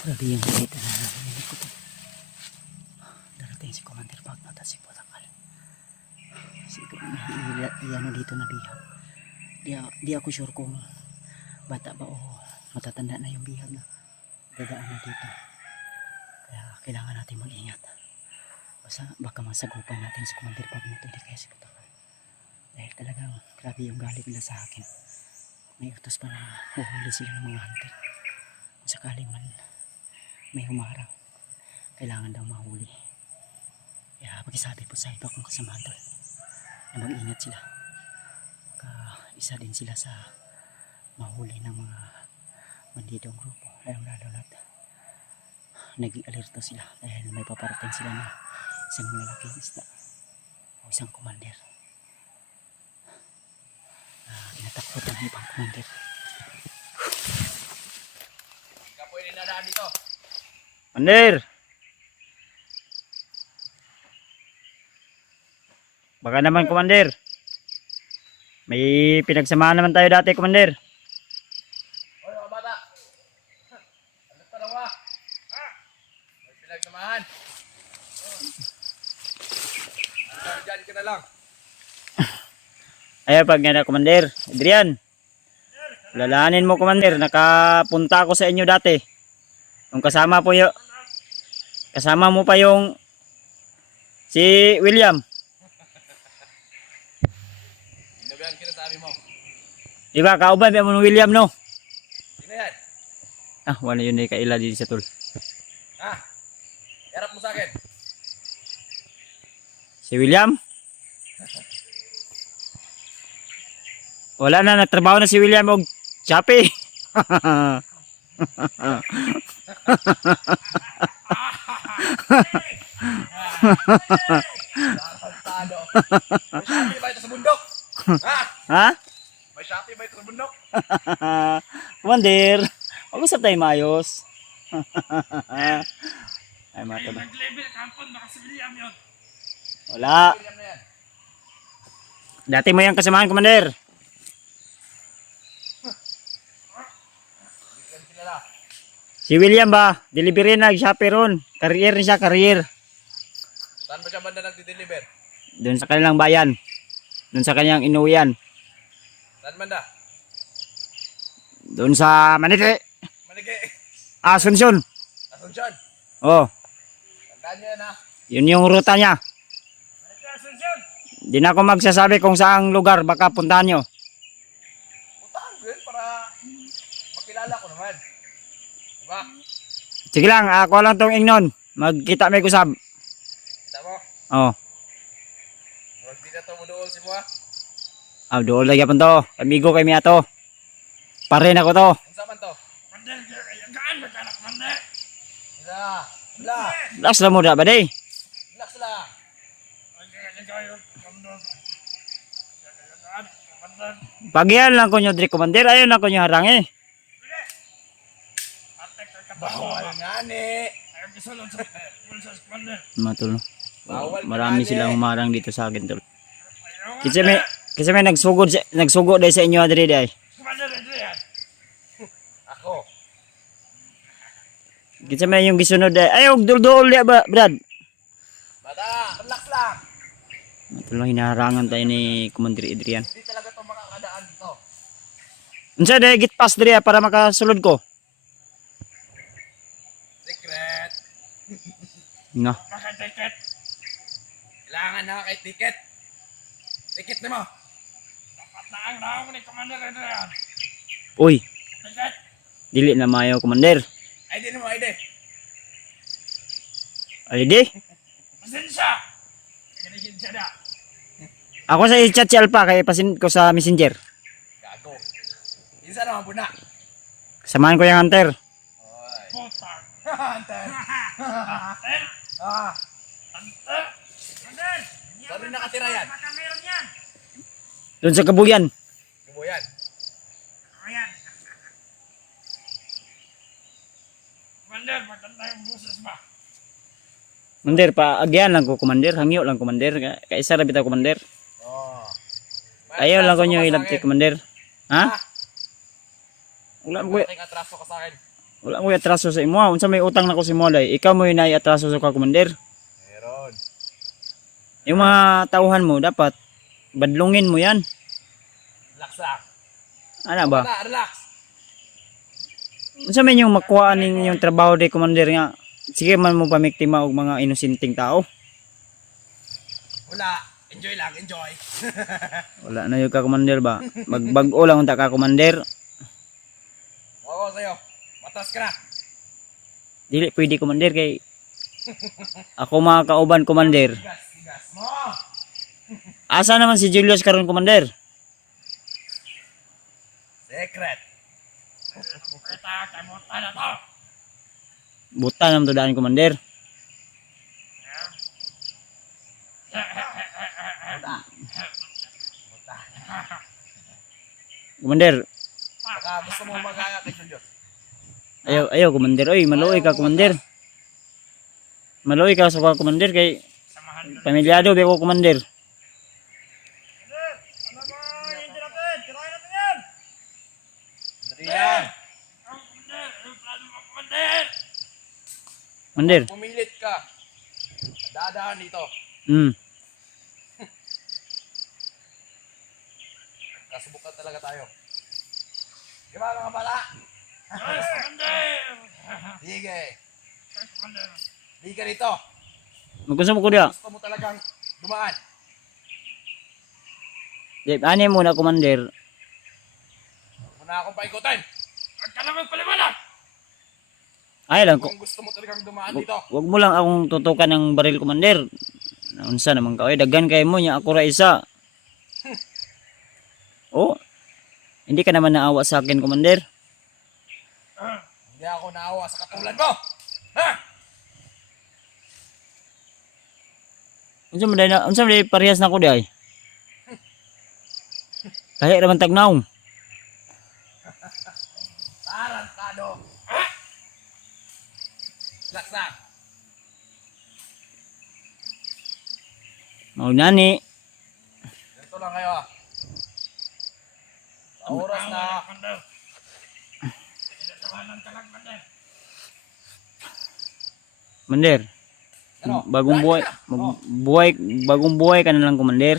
Grabe yung balita na narinig ko to. Darating si Commander Bagnot at si Putakal. Siguro iyan dito na bihag. Di ako sure kung bata ba o matatanda na yung bihag na dadaan na dito. Kaya kailangan natin mag-ingat. Baka masagupan natin si Commander Bagnot hindi kaya si Putakal. Dahil talagang grabe yung galit nila sa akin. May utos pa na uhuli sila ng mga hunter. Kung sakaling man may humarang, kailangan daw mahuli. Kaya pakisabi po sa iba kong kasamahan doon na mag-ingat sila. Isa din sila sa mahuli ng mga bandidong grupo. Lalo na nag-i-alerto sila dahil may paparating sila na isang malaking isda o isang commander. Tinatakot ang ibang commander. Hindi ka pwede nadaan dito. Commander! Baka naman, Commander. May pinagsamahan naman tayo dati, Commander. Hoy, mga bata. Ano pa daw may pinagsamahan. Diyan ka na lang. Ayaw, pag nga na, Commander. Adrian. Lalahanin mo, Commander. Nakapunta ako sa inyo dati. Yung kasama mo pa yung si William. Inabihan kinasabi mo. Diba, kauban mo ng William, no? Sino yan? Wala yun na kaila din sa tol. Harap mo sa akin. Si William? Wala na, nagtrabaho na si William og Shopee. Tado. May Shopee ba ito sa bundok? Ha? May Shopee ba ito sa bundok? Commander, mag-usap tayo maayos. Ay, mata ba? Nag-level kampon, baka si William yun. Wala. William na yan. Dati mo yung kasamahan, Commander. Hindi ka kilala. Si William ba? Delivery na, Shopee ron. Career niya, career. Saan ba siya banda nagdi-deliver? Doon sa kanilang bayan. Doon sa kanyang inuwian. Saan banda? Doon sa Manite. Manige. Asunsyon. Asunsyon. Oh, Tandaan nyo yan ha. yun yung ruta niya. Asunsyon. Di na ako magsasabi kung saang lugar baka puntahan nyo. Putahan ko yun para makilala ko naman. Diba? Sige lang, ako lang tong ingnon. Magkita may kusab. Kita mo? Oh, Huwag di na ito mo doon si mo ha. doon lagi pa to. Amigo kay miya to. Parin ako to. Ang saman to? Mandel, gaan ba ka na mandel? Wala. Wala. Relax lang mo da ba day? Relax lang. Pagyan lang ko nyo, Dri Commander. Ayaw lang ko nyo harangi. Bawal nga ni. Matul. Bawal Marami nga, silang eh. humarang dito sa akin tol. Kasi may nagsugo dahil sa inyo Adri day. Ako. Kasi may yung gisunod day. Ayaw dul-dul ya ba, Brad? Bata, relax lang. Matul hinaharangan tayo ni Commander Adrian. Hindi talaga ito makakadaan dito. Unsa day git pass diri para makasulod ko? Secret. No. Maka-ticket. Kailangan na kay ticket. Ticket na mo. Dapat na ang naong ni Commander Adrian. Uy, Ticket. dili na mayo Commander. ID na mo, ID. Alidi? Pasensya. Ganigin siya na. Ako sa i-chat si Alpha kay pasin ko sa Messenger. Gago. Isa naman po na. Samahan ko yung hunter. Oy. Putang. Hunter. Hunter. Hunter. Hunter. Saan nakatira yan? Baka meron yan. Doon sa Kabuyan. Gubo yan. Ayan. Commander, maganda yung buses ba? Commander, paagyan lang ko Commander. Hangyo lang Commander. Kaisa ra bitaw Commander. Oo. Ayaw lang ko nyo ilabti Commander. Ha? Ha? Wala mo kuya. Malaking atraso ka sa akin. Wala mo atraso sa imo. Unsa may utang nako si mo day? Ikaw mo inay atraso sa ka commander. Meron. Yung mga tauhan mo dapat badlungin mo yan. Relax lang. Ano ba? Wala, relax. Unsa may yung makuha ning yung trabaho day commander nga? Sige man mo pamiktima og mga inosenteng tao. Wala. Enjoy lang, enjoy. Wala na yung ka commander ba? Magbag-o lang unta ka commander. Oo, sa'yo. Matas ka na. Dili pwede commander kay ako mga kauban commander. Tigas mo. Asa naman si Julius karon commander? Secret. Kita, kamuta na to. Buta naman to daan commander. Commander, Baka gusto mo magaya kay Julius. ayaw commander. Oy, maluoy ka commander. Maluoy ka sa ka commander kay pamilyado ba ko commander. Dali yan. Commander. Pumilit ka. Dadaan dito. Kasubukan talaga tayo. Di ba mga bala? Sige. Hindi ka dito. Magkusam ko dia. Gusto mo talagang dumaan. Di ani mo na commander. Muna akong paikutin. Huwag ka naman paliwanag. Ay lang ko. Kung gusto mo talagang dumaan dito. Wag mo lang akong tutukan ng baril commander. Unsa naman ka? Oy, daghan kay mo nya ako ra isa. Oh. Hindi ka naman naawa sa akin commander. Hindi ako naawa sa katulad mo. Ha? Unsa man parehas na ko di ay. Kaya naman tagnaw. Tarantado. Ha? Relax na. Mao nani. Ganito lang kayo ah. Sa oras na Commander. ano? Bagong buhay, bagong buhay ka na lang commander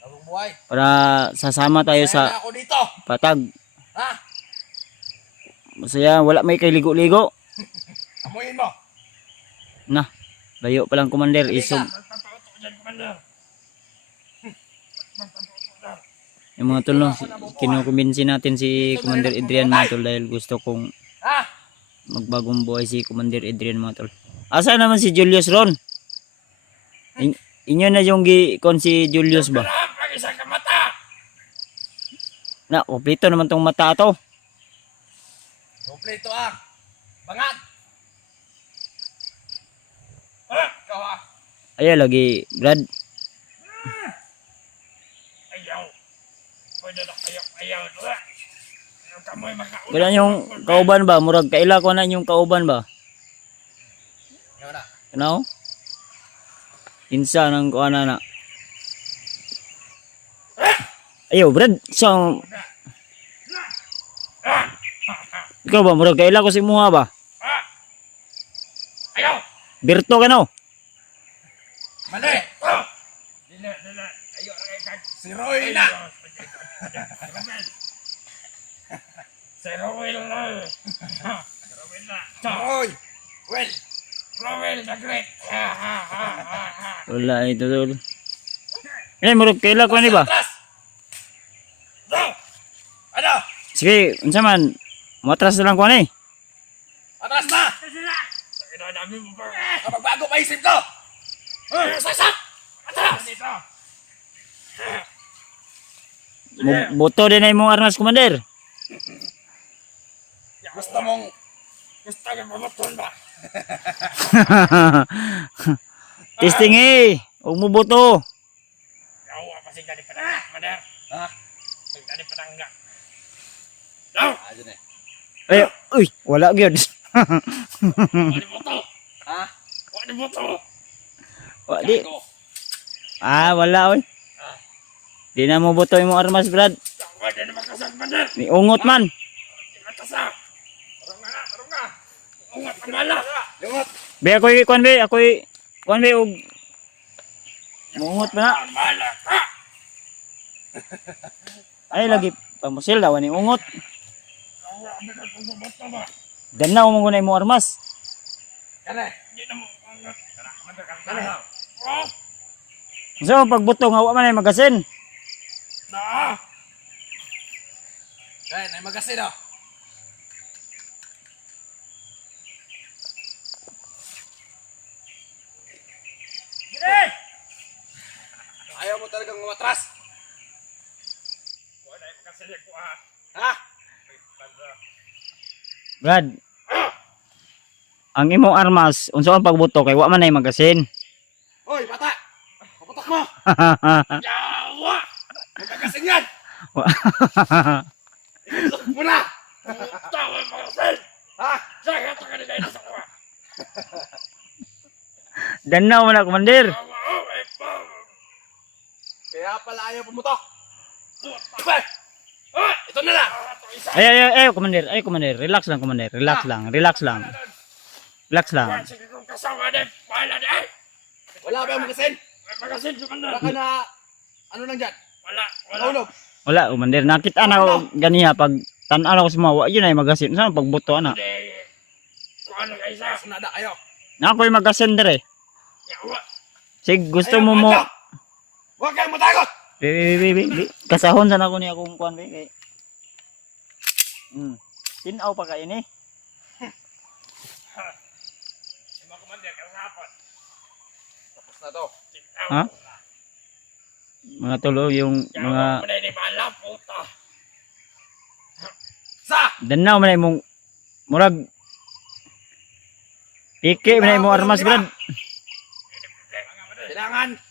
Bagong buhay. para sasama tayo Kaya sa na ako dito. patag. Ha? Masaya, wala may kay ligo-ligo. Amuyin mo. Na, layo pa lang commander, Hindi isog. ka. Magpapauto dyan, Commander. Magpapauto dyan. Yung mga tol, no, kinukumbinsi natin si Commander Adrian mga tol dahil gusto kong Ha? magbagong buhay si Commander Adrian mga tol. Asa naman si Julius Ron? Inyo na yung kon si Julius ba? Wala pang isang kamata. Na, kompleto naman tong mata to. Kompleto ah. Bangat. Ha? Ikaw ah. Ayaw lagi, Brad. Ayaw. Pwede na ayaw. Ayaw ka mo'y makauna. Ganyan yung kauban ba? Murag kaila ko na yung kauban ba? Ayaw na. Ano? Insa ng kuana na. Ayaw, Brad. So, ikaw ba? Murag kaila ko si Muha ba? Ha? Ayaw. Birto ka no? Mali. Dila. Ayaw na kayo kag. Si Roy na. Si Roy na. Roy. Well. Roy the Great. Wala ito tol. Eh, murag kaila ko ni ba? Atras. Go. Ano? Sige, unsa man? Matras na lang ko ni. Atras na. Dami mo pa. Kapag bago pa isip ko. Sasap. Atras. Dito. Boto din ay mong armas commander. Gusto mong mamatun ba? Testing eh. Huwag mo boto. Yawa pa sing dali pa na. Madar. Ha? Sing dali pa na. No. Ay, uy, wala gyud. Wala boto. Ha? Wala boto. Wala. Wala oy. Di na mo boto imong armas, Brad. Wala na makasag madar. Ni ungot man. Atas na. Arong na. Ungat ang bala. Ungat. Be ako'y kuan be, ako'y kuan be og muungot ba na? Ang bala ka. Ay lagi pamusil daw ni ungot. Ang abi ka kung basta ba. Ganaw mo gunay mo armas. Kani. Hindi na mo. Ungat. Kana man ka kani. Oh. So pagbuto nga wa man ay magasin. Na. Ay, nay magasin oh. Ayaw mo talagang umatras. Wala yung kasi ko ha. Brad. Ang imong armas unsa ang pagbuto kay wa man ay magasin. Hoy, bata! Kaputok mo! Yawa! Magkakasin yan! Ilusok mo na! Tawal mo kasi! Ha? Saka ito ka nila ilusok mo! Ganaw man na commander. Kaya pala ayaw pumutok! Iba! Ah! Ito na lang! Ay commander, relax lang commander, relax lang. Relax lang. Sige kong kasama din! Pahala din! Wala ba yung magasin? May magasin sa kanda! Wala ka na... Ano lang dyan? Wala! Ulog! Wala commander, nakita na ko ganiya pag tan-aw ko sumawa, yun ay magasin. Saan pagbuto ana? Kung ano kayo sa... Sunada kayo! Na ako'y magasin dire. Yawa! Sig gusto mo mo Huwag kayong matakot! Bi. Kasahon sana ako niya kung kuan be kay. Tinaw pa ka ini. Mga kumandir, kasapan. Tapos na to. Ha? Mga tulo yung mga Wala ni bala, puta. Sa! danaw man imong murag piki man imong armas brad. Kailangan.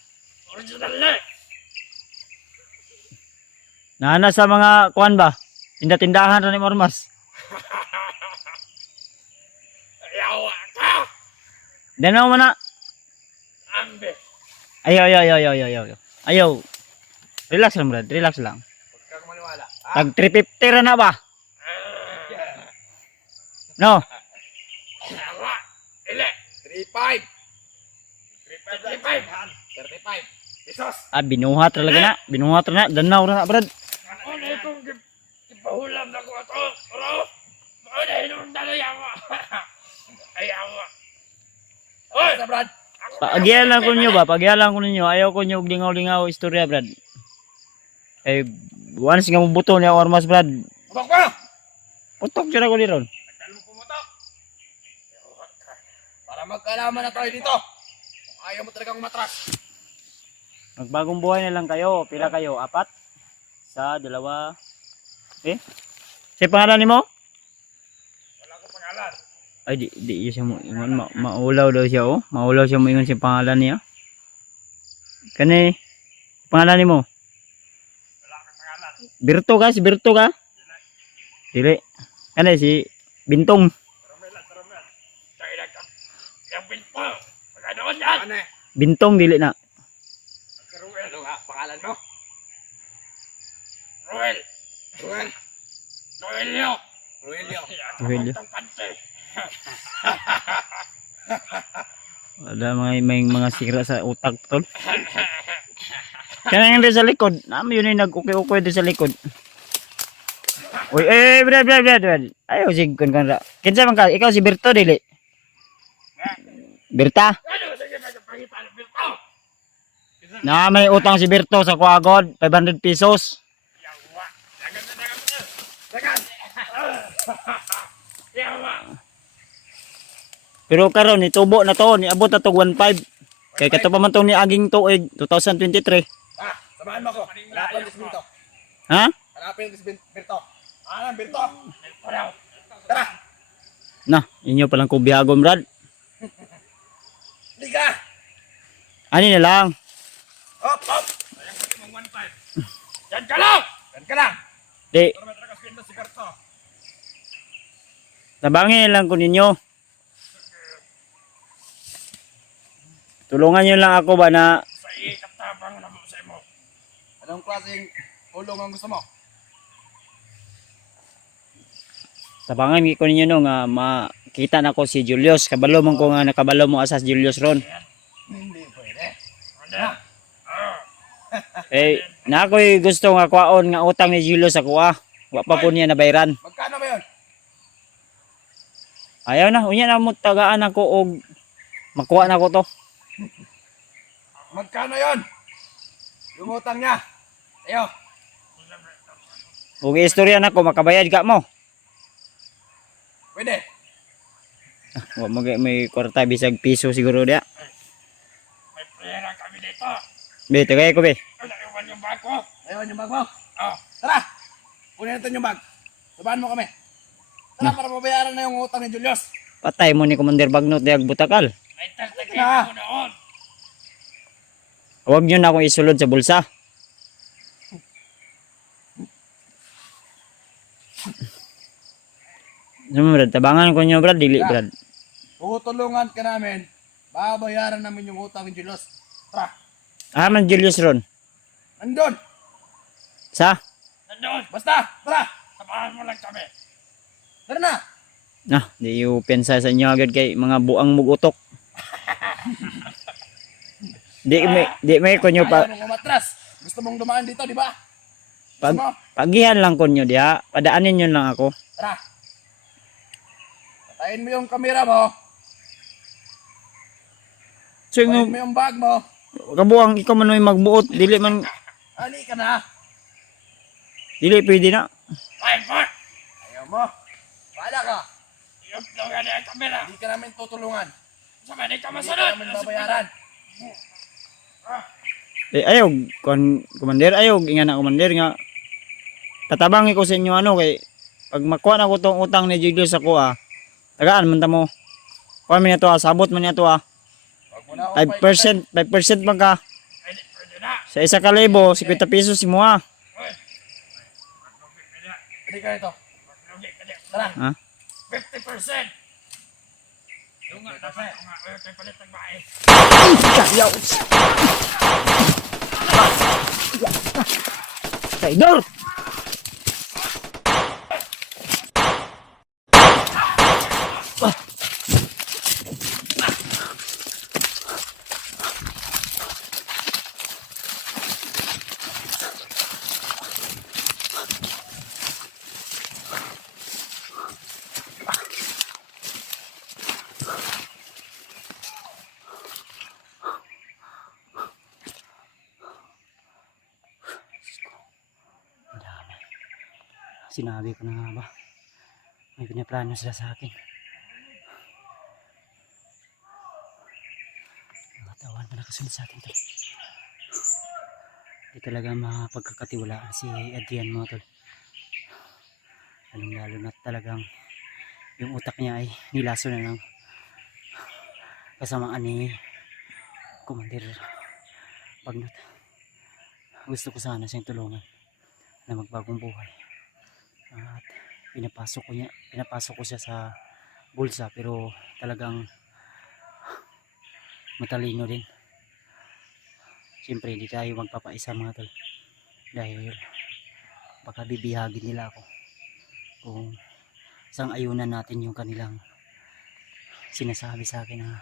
Original na. Nana sa mga kuan ba? Tinda-tindahan ra ni armas. Yawa ka! Danaw man na. Ambe. Ayaw. Relax lang brad, relax lang. Huwag kang maniwala. Tag 350 ra na ba? No. Yawa. Ile. 3.5. 35 pesos. Ah, binuhat talaga na. Binuhat ra na. Danaw ra na brad. Ako na itong ipahulam na ko ito. Pero, ako na hinong na yawa. Ayawa. Oy! Brad. Pagyalan ko ninyo ba? Pagyalan ko ninyo. Ayaw ko nyo og lingaw-lingaw istorya brad. Eh, once nga mabuto niya ang armas brad. Putok mo! Putok siya na ko liron. Nagdalo mo pumutok. Yawa ka. Para magkaalaman na tayo dito. Kung ayaw mo talagang matras. Magbagong buhay na lang kayo. Pila kayo? 4? Sa 2. Eh? Siya pangalan ni mo? Wala akong pangalan. Ay, di siya mo ingon. Maulaw daw siya, oh. Maulaw siya mo ingon siya pangalan niya. Kani, pangalan ni mo? Wala akong pangalan. Birto ka? Si Birto ka? Dili. Kani, si Bintong. Taramel. Tayo ka. Yung pinto. Pagkanoon yan. Ano eh? Bintong, dili na. Ruel. Ano nga pangalan mo? Ruel. Ruelio. Ruelio. Ang pante. Wala may mga sira sa utak tol. Kaya yung sa likod. Naman yun yung nag-ukay-ukay din sa likod. Uy, brad. Ayaw si kun kan ra. Kinsa man ka? Ikaw si Berto dili. Berta? Ano? Sige, nagpangipal. Bilto. Na may utang si Berto sa Kuagod, 500 pesos. Yawa. Dagan. Yawa. Pero karon nitubo na to, niabot na to 1.5. Kay kato pa man to ni aging tuig 2023. Samahan mo ko. Hanapin yung Bilto. Ha? Hanapin yung Bilto. Ano, Bilto? Tara. Na, inyo palang kubihagon, Brad. Hindi ka. Ani na lang. Hop. Ayang pati mong 1.5. Yan ka lang. Di, Pero may tragas pinto si Berto. tabangin lang ko ninyo. Tulungan nyo lang ako ba na Sa ikatapang na mo sa imo. Anong klaseng ulong ang gusto mo? tabangan ko ninyo no nga kita na ko si Julius. Kabalo man ko nga nakabalo mo asas Julius ron. Hindi pwede. Ano? Eh, na ako'y gusto nga kwaon nga utang ni Julius ako Wa pa po niya nabayran. Magkano ba yun? Ayaw na, unya na mo tagaan ako og makuha na ko to. Magkano yun? Yung utang niya. Ayo. Ug istorya na ko makabayad ka mo. Pwede. Wa mo may kwarta bisag piso siguro dia. May pera kami dito. Be, tagay ko be. Ano yung bag ko? Ayun yung bag mo? Oo. Tara! Kunin natin yung bag. Sabahan mo kami. Tara para mabayaran na yung utang ni Julius. Patay mo ni Commander Bagnot diag butakal. Ay, tartagay mo noon. Huwag niyo na akong isulod sa bulsa. Ano Brad, tabangan ko niyo Brad, dili Yeah. Brad. Tutulungan ka namin. Babayaran namin yung utang ni Julius. Tara. Man Julius ron. Nandun. Sa? Nandun. Basta. Tara. Sabahan mo lang kami. Tara na. Di pensa sa inyo agad kay mga buang mugutok. Di may kunyo pa Ayaw mong umatras. Gusto mong dumaan dito, di ba? pag, Gusto mo? pagihan lang kunyo diha. Padaanin niyo lang ako. Tara. Patayin mo yung kamera mo. So Patayin yung mo yung bag mo. kabuang ikaw man may magbuot, dili Ani ka na. pwede na. Ay, Mark! Ayaw mo. Paala ka. Yung tulungan niya ang kamera. Hindi ka namin tutulungan. Sama, hindi ka masunod. Hindi ka namin babayaran. Ayaw, Commander, ayaw, inga na Commander nga. Tatabangi ko sa inyo kay pag makuha na ko tong utang ni Julius ako tagaan man ta mo. Kuha man niya to sabot man niya to 5% man ka. Sa 1,000, 50 pesos si mo Hindi ka ito. Tara. Ha? 50%. Yung nga, dapat kung nga, kayo palit ng bae. Yaw! Traidor! Sinabi ko na nga ba, may pinaplano sila sa akin. Mga tawan pa nakasunod sa atin tol. Di talaga mapagkakatiwalaan si Adrian mo tol. Lalo na talagang yung utak niya ay nilaso na ng kasamaan ni Commander Bagnot. Gusto ko sana siyang tulungan na magbagong buhay. At pinapasok ko siya sa bulsa pero talagang matalino din. Siyempre hindi tayo magpapaisa mga tol dahil baka bibihagin nila ako kung isang ayunan natin yung kanilang sinasabi sa akin na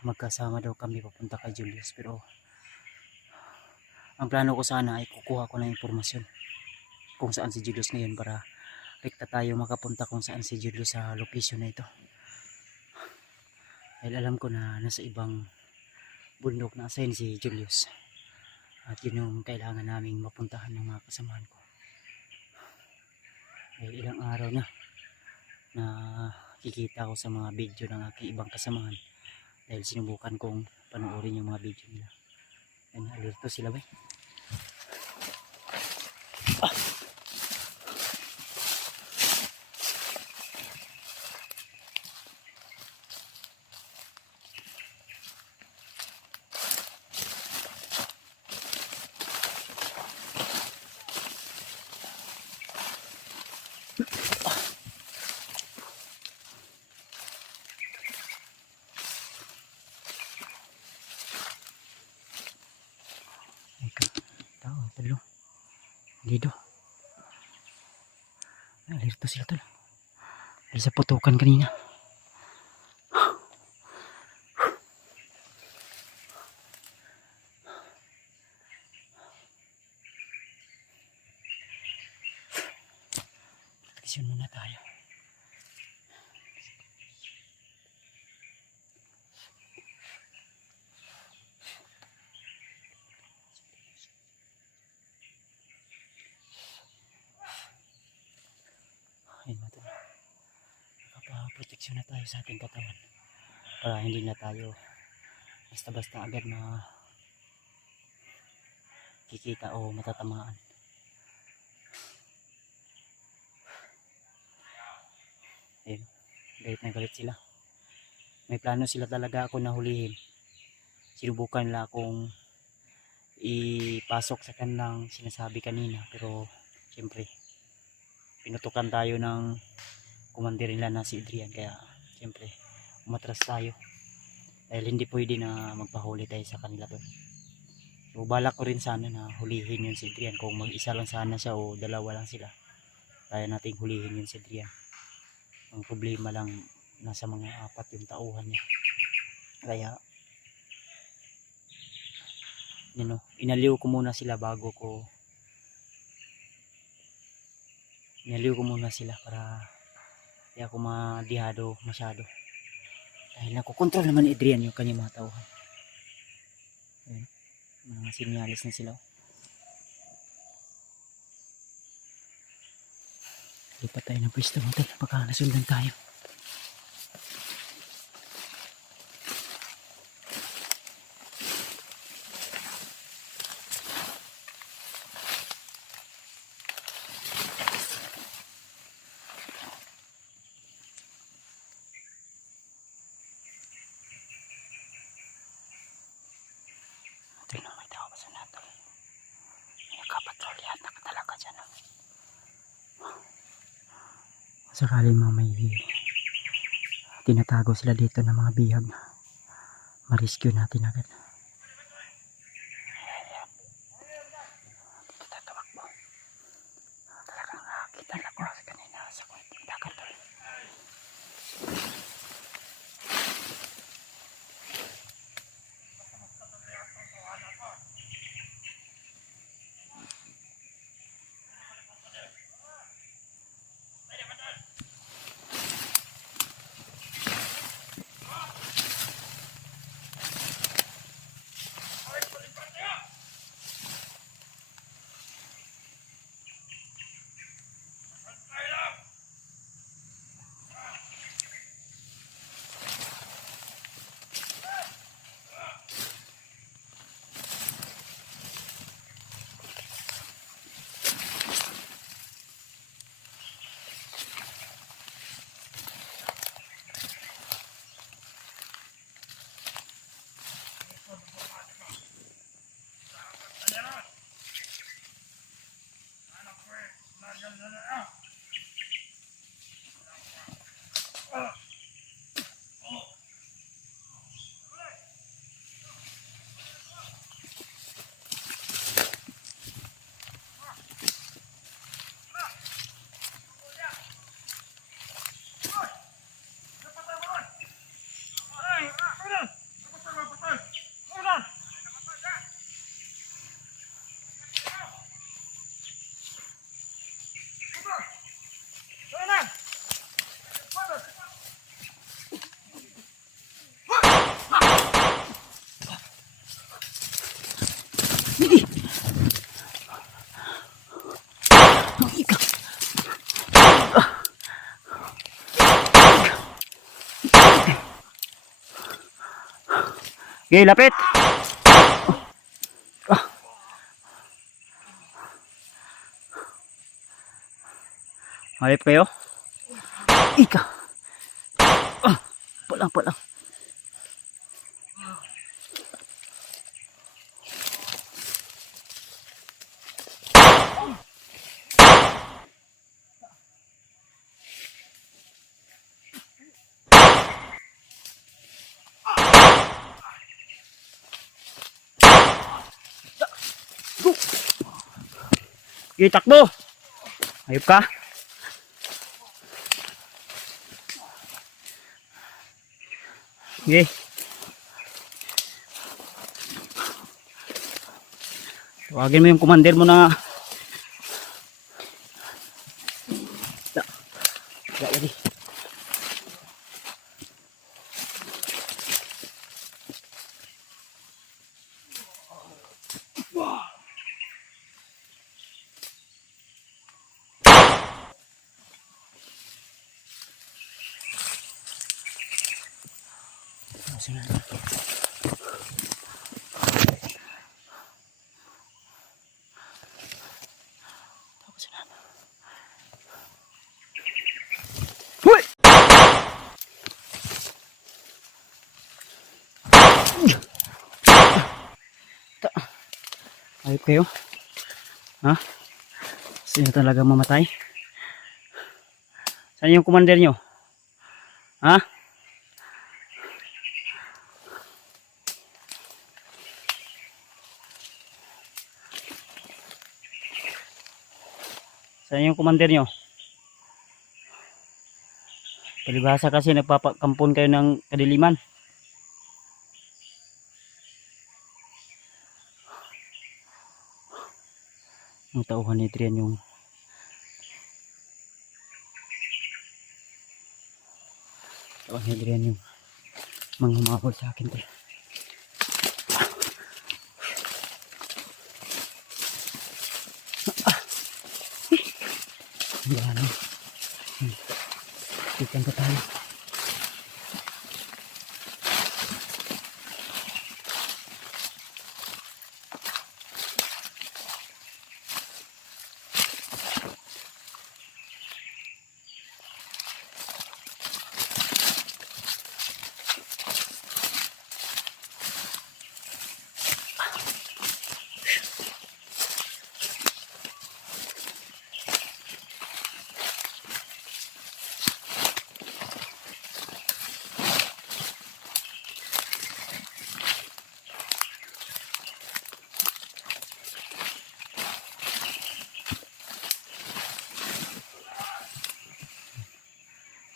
magkasama daw kami papunta kay Julius. Pero ang plano ko sana ay kukuha ko ng impormasyon kung saan si Julius ngayon para rekta tayo makapunta kung saan si Julius sa location na ito. Dahil alam ko na nasa ibang bundok na assign si Julius at yun yung kailangan naming mapuntahan ng mga kasamahan ko. Dahil ilang araw na kikita ko sa mga video ng aking ibang kasamahan dahil sinubukan kong panoorin yung mga video nila. Yan, alerto sila ba? Tao, talo. Dito. Alerto sila tol. Dahil sa putukan kanina. Action muna tayo. Ayun na tayo. Nakaproteksyon na tayo sa ating katawan. Para hindi na tayo basta-basta agad na kikita o matatamaan. Ayun. Galit na galit sila. May plano sila talaga ako na hulihin. Sinubukan nila akong ipasok sa kanilang sinasabi kanina, pero siyempre pinutukan tayo ng kumandir nila na si Adrian, kaya siyempre umatras tayo dahil hindi pwede na magpahuli tayo sa kanila doon. So balak ko rin sana na hulihin yun si Adrian. Kung mag-isa lang sana siya o dalawa lang sila, kaya nating hulihin yun si Adrian. Ang problema lang nasa mga 4 yung tauhan niya, kaya inaliw ko muna sila para di ako madihado masyado, dahil nakokontrol naman ni Adrian yung kanyang mga tauhan. Ayun, mga sinyalis na sila. Lipat tayo ng pwesto natin baka nasundan tayo. Ito na, may tao pa sa nato. May nakapatrolyahan na talaga dyan. Sakaling mga may tinatago sila dito ng mga bihag, ma-rescue natin agad. Dito tatawakbo. Talagang nakakita na ko sa kanina sa kunting dagat. Okay, lapit. Halip kayo. Ika. Palang. Okay, takbo. Ayop ka. Okay. Tawagin mo yung commander mo na. Da. Da lagi. Hoy! Ayop kayo? Ha? Sino talaga mamatay? Saan yung commander nyo? Ha? Saan yung commander nyo? Palibhasa kasi nagpapakampon kayo ng kadiliman. Ang tauhan ni Adrian yung tauhan ni Adrian yung mga humabol sa akin. Ano? Ikan pa tayo.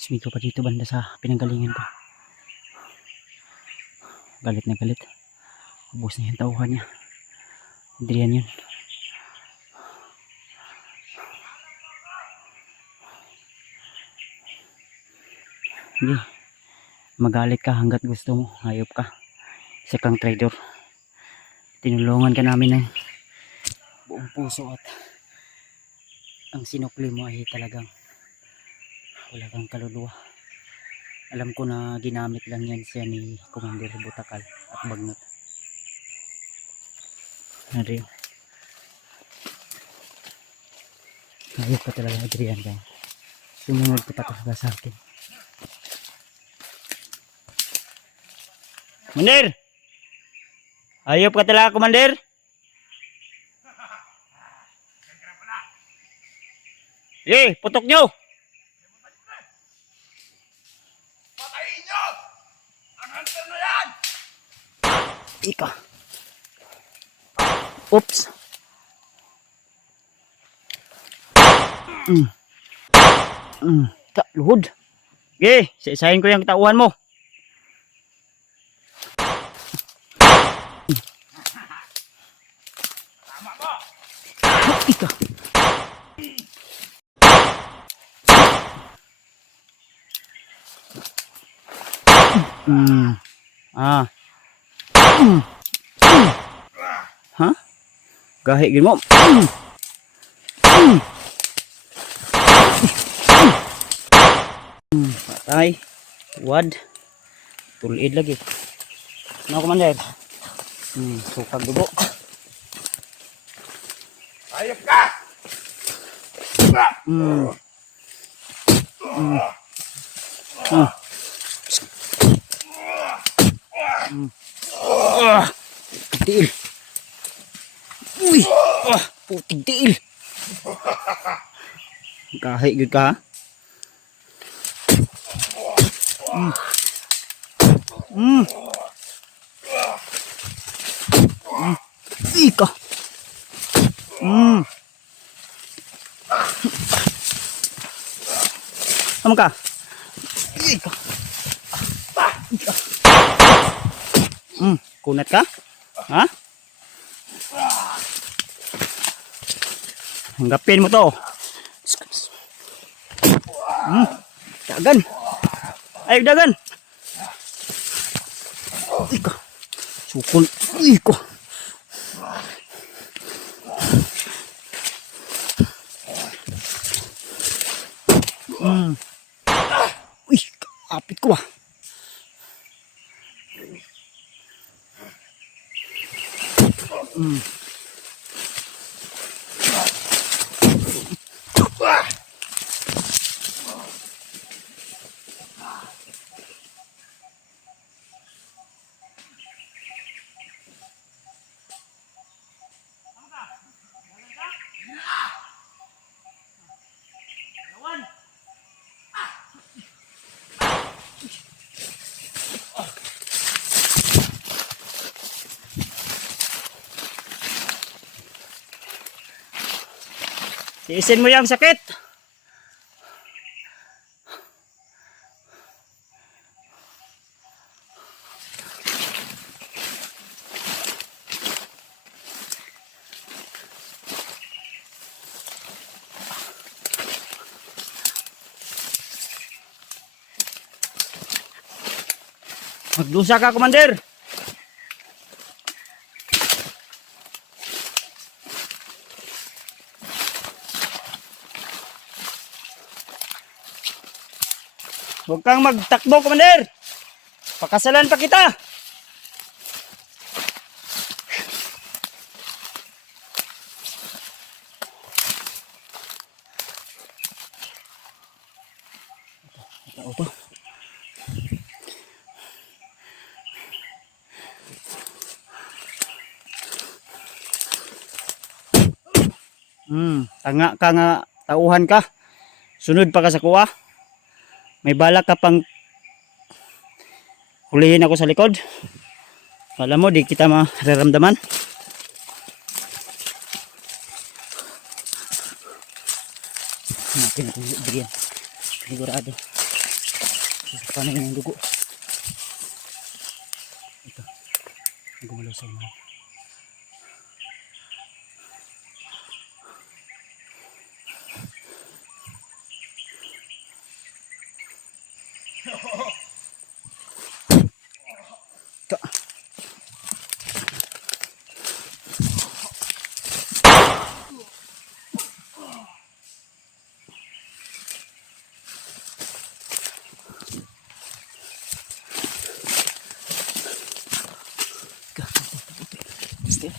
Sumiko pa dito banda sa pinanggalingan ko. Galit na galit. Ubus na yung tauhan niya. Adrian yun. Hindi. Magalit ka hanggat gusto mo. Hayop ka. Isa kang traidor. Tinulungan ka namin ng buong puso at ang sinukli mo ay talagang wala kang kaluluwa. Alam ko na ginamit lang yan siya ni Commander Butakal at Bagnot. Adrian. Ayok ka talaga Adrian ka. Sumunod ka pa talaga sa akin. Commander! Ayop ka talaga Commander! Putok nyo! Patayin nyo! Ang hunter na yan! Ika. Oops. Luhod. Okay, isa-isahin ko yung tauhan mo. Tama mo! Ika. Ha? Gahi gid mo. Patay. Tuwad. Tulid lagi. No, Commander. Sukag dugo. Ayop ka! Tiil. Uy! Putig tiil. Gahi gid ka ha? Ika. Ano ka? Ika. Ika. Kunat ka? Ha? Hanggapin mo to. Dagan. Ay, dagan. Iko. Sukol. Iko. Uy, kapit ko ah. Tiisin mo yung sakit. Magdusa ka, Commander. Huwag kang magtakbo, Commander. Pakasalan pa kita. Ito. Tanga ka nga, tauhan ka. Sunod pa ka sa kuha. May balak ka pang hulihin ako sa likod. Alam mo, di kita mararamdaman. Natin kung bigyan. Sigurado. Susupanin yung dugo. Ito. Gumalaw sa inyo. Stay,